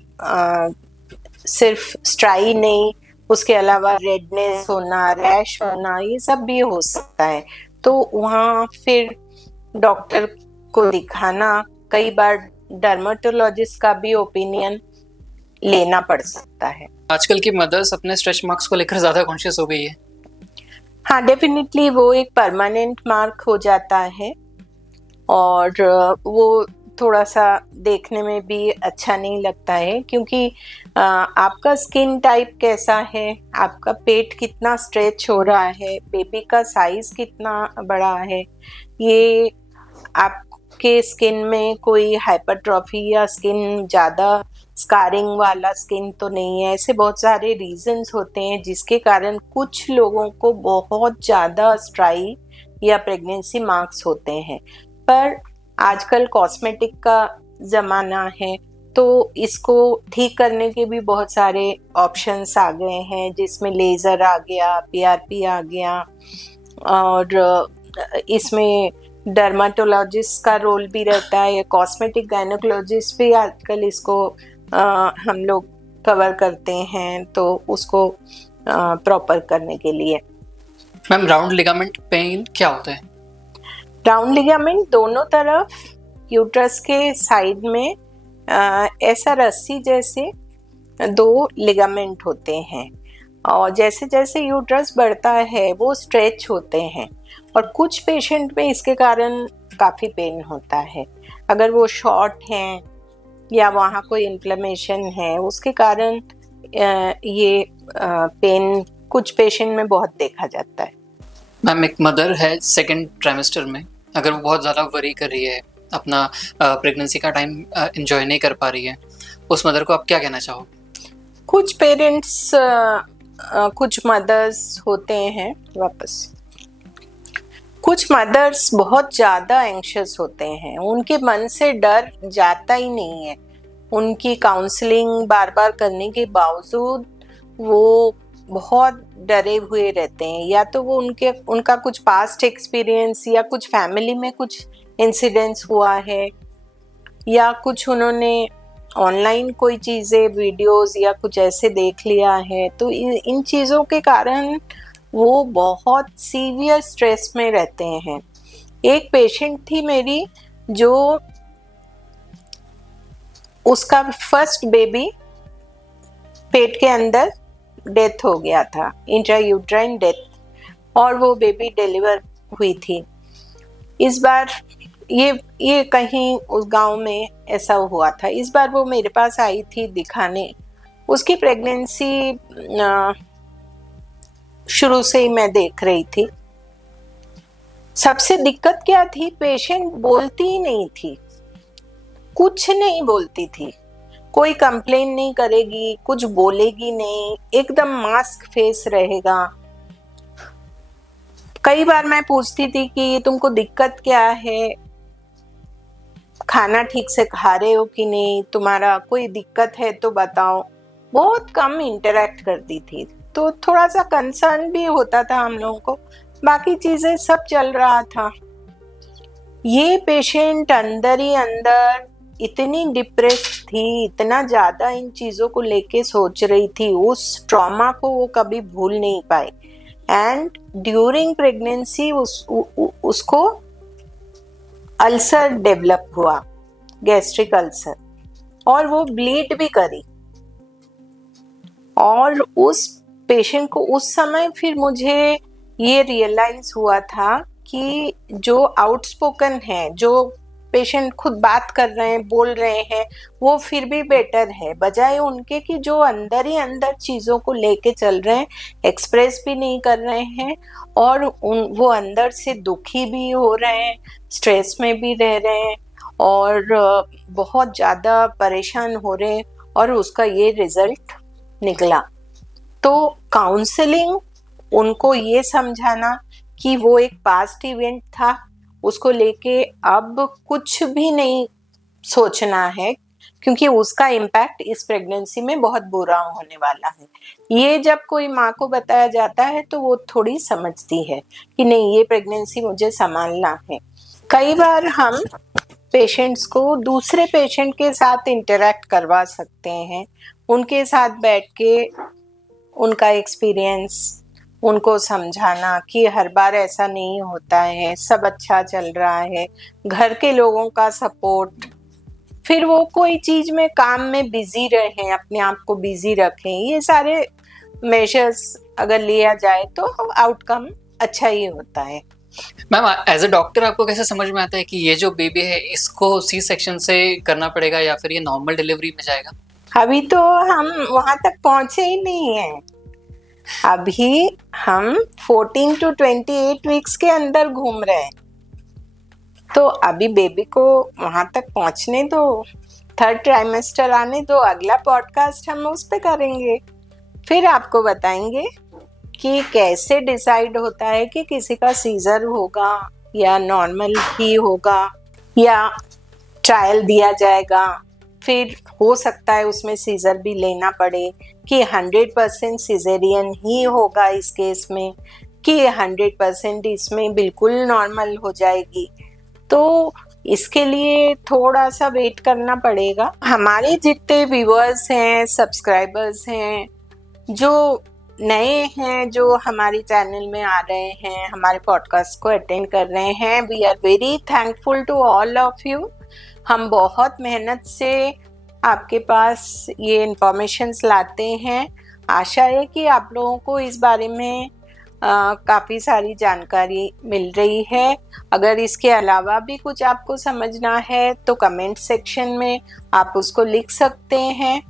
सिर्फ स्ट्राई नहीं, उसके अलावा रेडनेस होना, रैश होना, ये सब भी हो सकता है। तो वहाँ फिर डॉक्टर को दिखाना, कई बार डर्मेटोलॉजिस्ट का भी ओपिनियन लेना पड़ सकता है। आजकल की मदर्स अपने स्ट्रेच मार्क्स को लेकर ज़्यादा कॉन्शियस हो गई है। हाँ, डेफिनेटली वो एक परमानेंट मार्क हो जाता है, और वो थोड़ा सा देखने में भी अच्छा नहीं लगता है, क्योंकि आपका स्किन टाइप कैसा है, आपका पेट कितना स्ट्रेच हो रहा है, बेबी का साइज कितना बड़ा है, ये आपके स्किन में कोई हाइपरट्रॉफी या स्किन ज़्यादा स्कारिंग वाला स्किन तो नहीं है। ऐसे बहुत सारे रीजंस होते हैं जिसके कारण कुछ लोगों को बहुत ज़्यादा स्ट्राई या प्रेगनेंसी मार्क्स होते हैं। पर आजकल कॉस्मेटिक का ज़माना है, तो इसको ठीक करने के भी बहुत सारे ऑप्शंस आ गए हैं, जिसमें लेज़र आ गया, पीआरपी आ गया, और इसमें डर्माटोलॉजिस्ट का रोल भी रहता है, कॉस्मेटिक गायनेकोलॉजिस्ट भी आजकल इसको हम लोग कवर करते हैं, तो उसको प्रॉपर करने के लिए। मैम, राउंड लिगामेंट पेन क्या होता है? राउंड लिगामेंट दोनों तरफ यूट्रस के साइड में ऐसा रस्सी जैसे दो लिगामेंट होते हैं, और जैसे जैसे यूट्रस बढ़ता है वो स्ट्रेच होते हैं, और कुछ पेशेंट में इसके कारण काफ़ी पेन होता है। अगर वो शॉर्ट हैं या वहाँ कोई इन्फ्लेमेशन है, उसके कारण ये पेन कुछ पेशेंट में बहुत देखा जाता है। मैम, एक मदर है सेकेंड ट्राइमेस्टर में, अगर वो बहुत ज़्यादा वरी कर रही है, अपना प्रेगनेंसी का टाइम एंजॉय नहीं कर पा रही है, उस मदर को आप क्या कहना चाहोगे? कुछ पेरेंट्स, कुछ मदर्स होते हैं कुछ मदर्स बहुत ज़्यादा एंग्शियस होते हैं, उनके मन से डर जाता ही नहीं है। उनकी काउंसलिंग बार बार करने के बावजूद वो बहुत डरे हुए रहते हैं, या तो वो उनका कुछ पास्ट एक्सपीरियंस या कुछ फैमिली में कुछ इंसिडेंट्स हुआ है, या कुछ उन्होंने ऑनलाइन कोई चीज़ें, वीडियोस या कुछ ऐसे देख लिया है। तो इन चीज़ों के कारण वो बहुत सीवियर स्ट्रेस में रहते हैं। एक पेशेंट थी मेरी, जो उसका फर्स्ट बेबी पेट के अंदर डेथ हो गया था, इंट्रायूट्राइन डेथ, और वो बेबी डिलीवर हुई थी। इस बार ये कहीं उस गांव में ऐसा हुआ था। इस बार वो मेरे पास आई थी दिखाने। उसकी प्रेगनेंसी शुरू से ही मैं देख रही थी। सबसे दिक्कत क्या थी, पेशेंट बोलती ही नहीं थी, कुछ नहीं बोलती थी, कोई कंप्लेन नहीं करेगी, कुछ बोलेगी नहीं, एकदम मास्क फेस रहेगा। कई बार मैं पूछती थी कि तुमको दिक्कत क्या है, खाना ठीक से खा रहे हो कि नहीं, तुम्हारा कोई दिक्कत है तो बताओ। बहुत कम इंटरेक्ट करती थी, तो थोड़ा सा कंसर्न भी होता था हम लोगों को। बाकी चीजें सब चल रहा था। ये पेशेंट अंदर ही अंदर इतनी डिप्रेस्ड थी, इतना ज़्यादा इन चीज़ों को लेके सोच रही थी, उस ट्रॉमा को वो कभी भूल नहीं पाई। एंड ड्यूरिंग प्रेगनेंसी उसको अल्सर डेवलप हुआ, गैस्ट्रिक अल्सर, और वो ब्लीड भी करी। और उस पेशेंट को उस समय फिर मुझे ये रियलाइज हुआ था कि जो आउटस्पोकन है, जो पेशेंट खुद बात कर रहे हैं, बोल रहे हैं, वो फिर भी बेटर है, बजाय उनके कि जो अंदर ही अंदर चीज़ों को लेके चल रहे हैं, एक्सप्रेस भी नहीं कर रहे हैं, और वो अंदर से दुखी भी हो रहे हैं, स्ट्रेस में भी रह रहे हैं, और बहुत ज़्यादा परेशान हो रहे हैं, और उसका ये रिजल्ट निकला। तो काउंसलिंग, उनको ये समझाना कि वो एक पास्ट इवेंट था, उसको लेके अब कुछ भी नहीं सोचना है, क्योंकि उसका इम्पैक्ट इस प्रेगनेंसी में बहुत बुरा होने वाला है। ये जब कोई माँ को बताया जाता है तो वो थोड़ी समझती है कि नहीं, ये प्रेगनेंसी मुझे संभालना है। कई बार हम पेशेंट्स को दूसरे पेशेंट के साथ इंटरेक्ट करवा सकते हैं, उनके साथ बैठ के उनका एक्सपीरियंस, उनको समझाना कि हर बार ऐसा नहीं होता है, सब अच्छा चल रहा है, घर के लोगों का सपोर्ट, फिर वो कोई चीज में काम में बिजी रहें, अपने आप को बिजी रखें, ये सारे मेजर्स अगर लिया जाए तो आउटकम अच्छा ही होता है। मैम, एज अ डॉक्टर आपको कैसे समझ में आता है कि ये जो बेबी है इसको सी सेक्शन से करना पड़ेगा या फिर ये नॉर्मल डिलीवरी में जाएगा? अभी तो हम वहां तक पहुंचे ही नहीं हैं। अभी हम 14 to 28 वीक्स के अंदर घूम रहे हैं, तो अभी बेबी को वहां तक पहुंचने दो, 3rd ट्राइमेस्टर आने दो, अगला पॉडकास्ट हम उस पे करेंगे, फिर आपको बताएंगे कि कैसे डिसाइड होता है कि किसी का सीजर होगा या नॉर्मल ही होगा या ट्रायल दिया जाएगा, फिर हो सकता है उसमें सीजर भी लेना पड़े, कि 100% सिजेरियन ही होगा इस केस में, कि 100% इसमें बिल्कुल नॉर्मल हो जाएगी। तो इसके लिए थोड़ा सा वेट करना पड़ेगा। हमारे जितने व्यूअर्स हैं, सब्सक्राइबर्स हैं, जो नए हैं, जो हमारे चैनल में आ रहे हैं, हमारे पॉडकास्ट को अटेंड कर रहे हैं, we are very thankful to all of you. हम बहुत मेहनत से आपके पास ये इन्फॉर्मेशंस लाते हैं। आशा है कि आप लोगों को इस बारे में काफ़ी सारी जानकारी मिल रही है। अगर इसके अलावा भी कुछ आपको समझना है तो कमेंट सेक्शन में आप उसको लिख सकते हैं,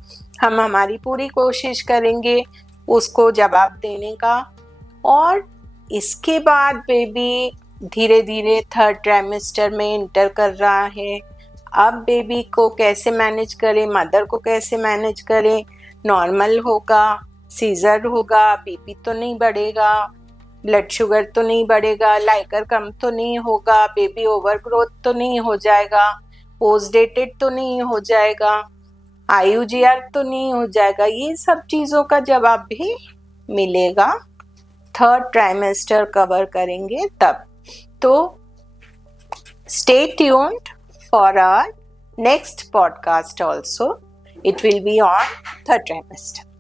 हम हमारी पूरी कोशिश करेंगे उसको जवाब देने का। और इसके बाद बेबी धीरे धीरे 3rd ट्राइमेस्टर में इंटर कर रहा है। अब बेबी को कैसे मैनेज करें, मदर को कैसे मैनेज करें, नॉर्मल होगा, सीजर होगा, बीपी तो नहीं बढ़ेगा, ब्लड शुगर तो नहीं बढ़ेगा, लाइकर कम तो नहीं होगा, बेबी ओवरग्रोथ तो नहीं हो जाएगा, पोस्ट डेटेड तो नहीं हो जाएगा, IUGR तो नहीं हो जाएगा, ये सब चीज़ों का जवाब भी मिलेगा 3rd ट्राइमेस्टर कवर करेंगे तब। तो stay tuned for our next podcast also. It will be on 3rd trimester.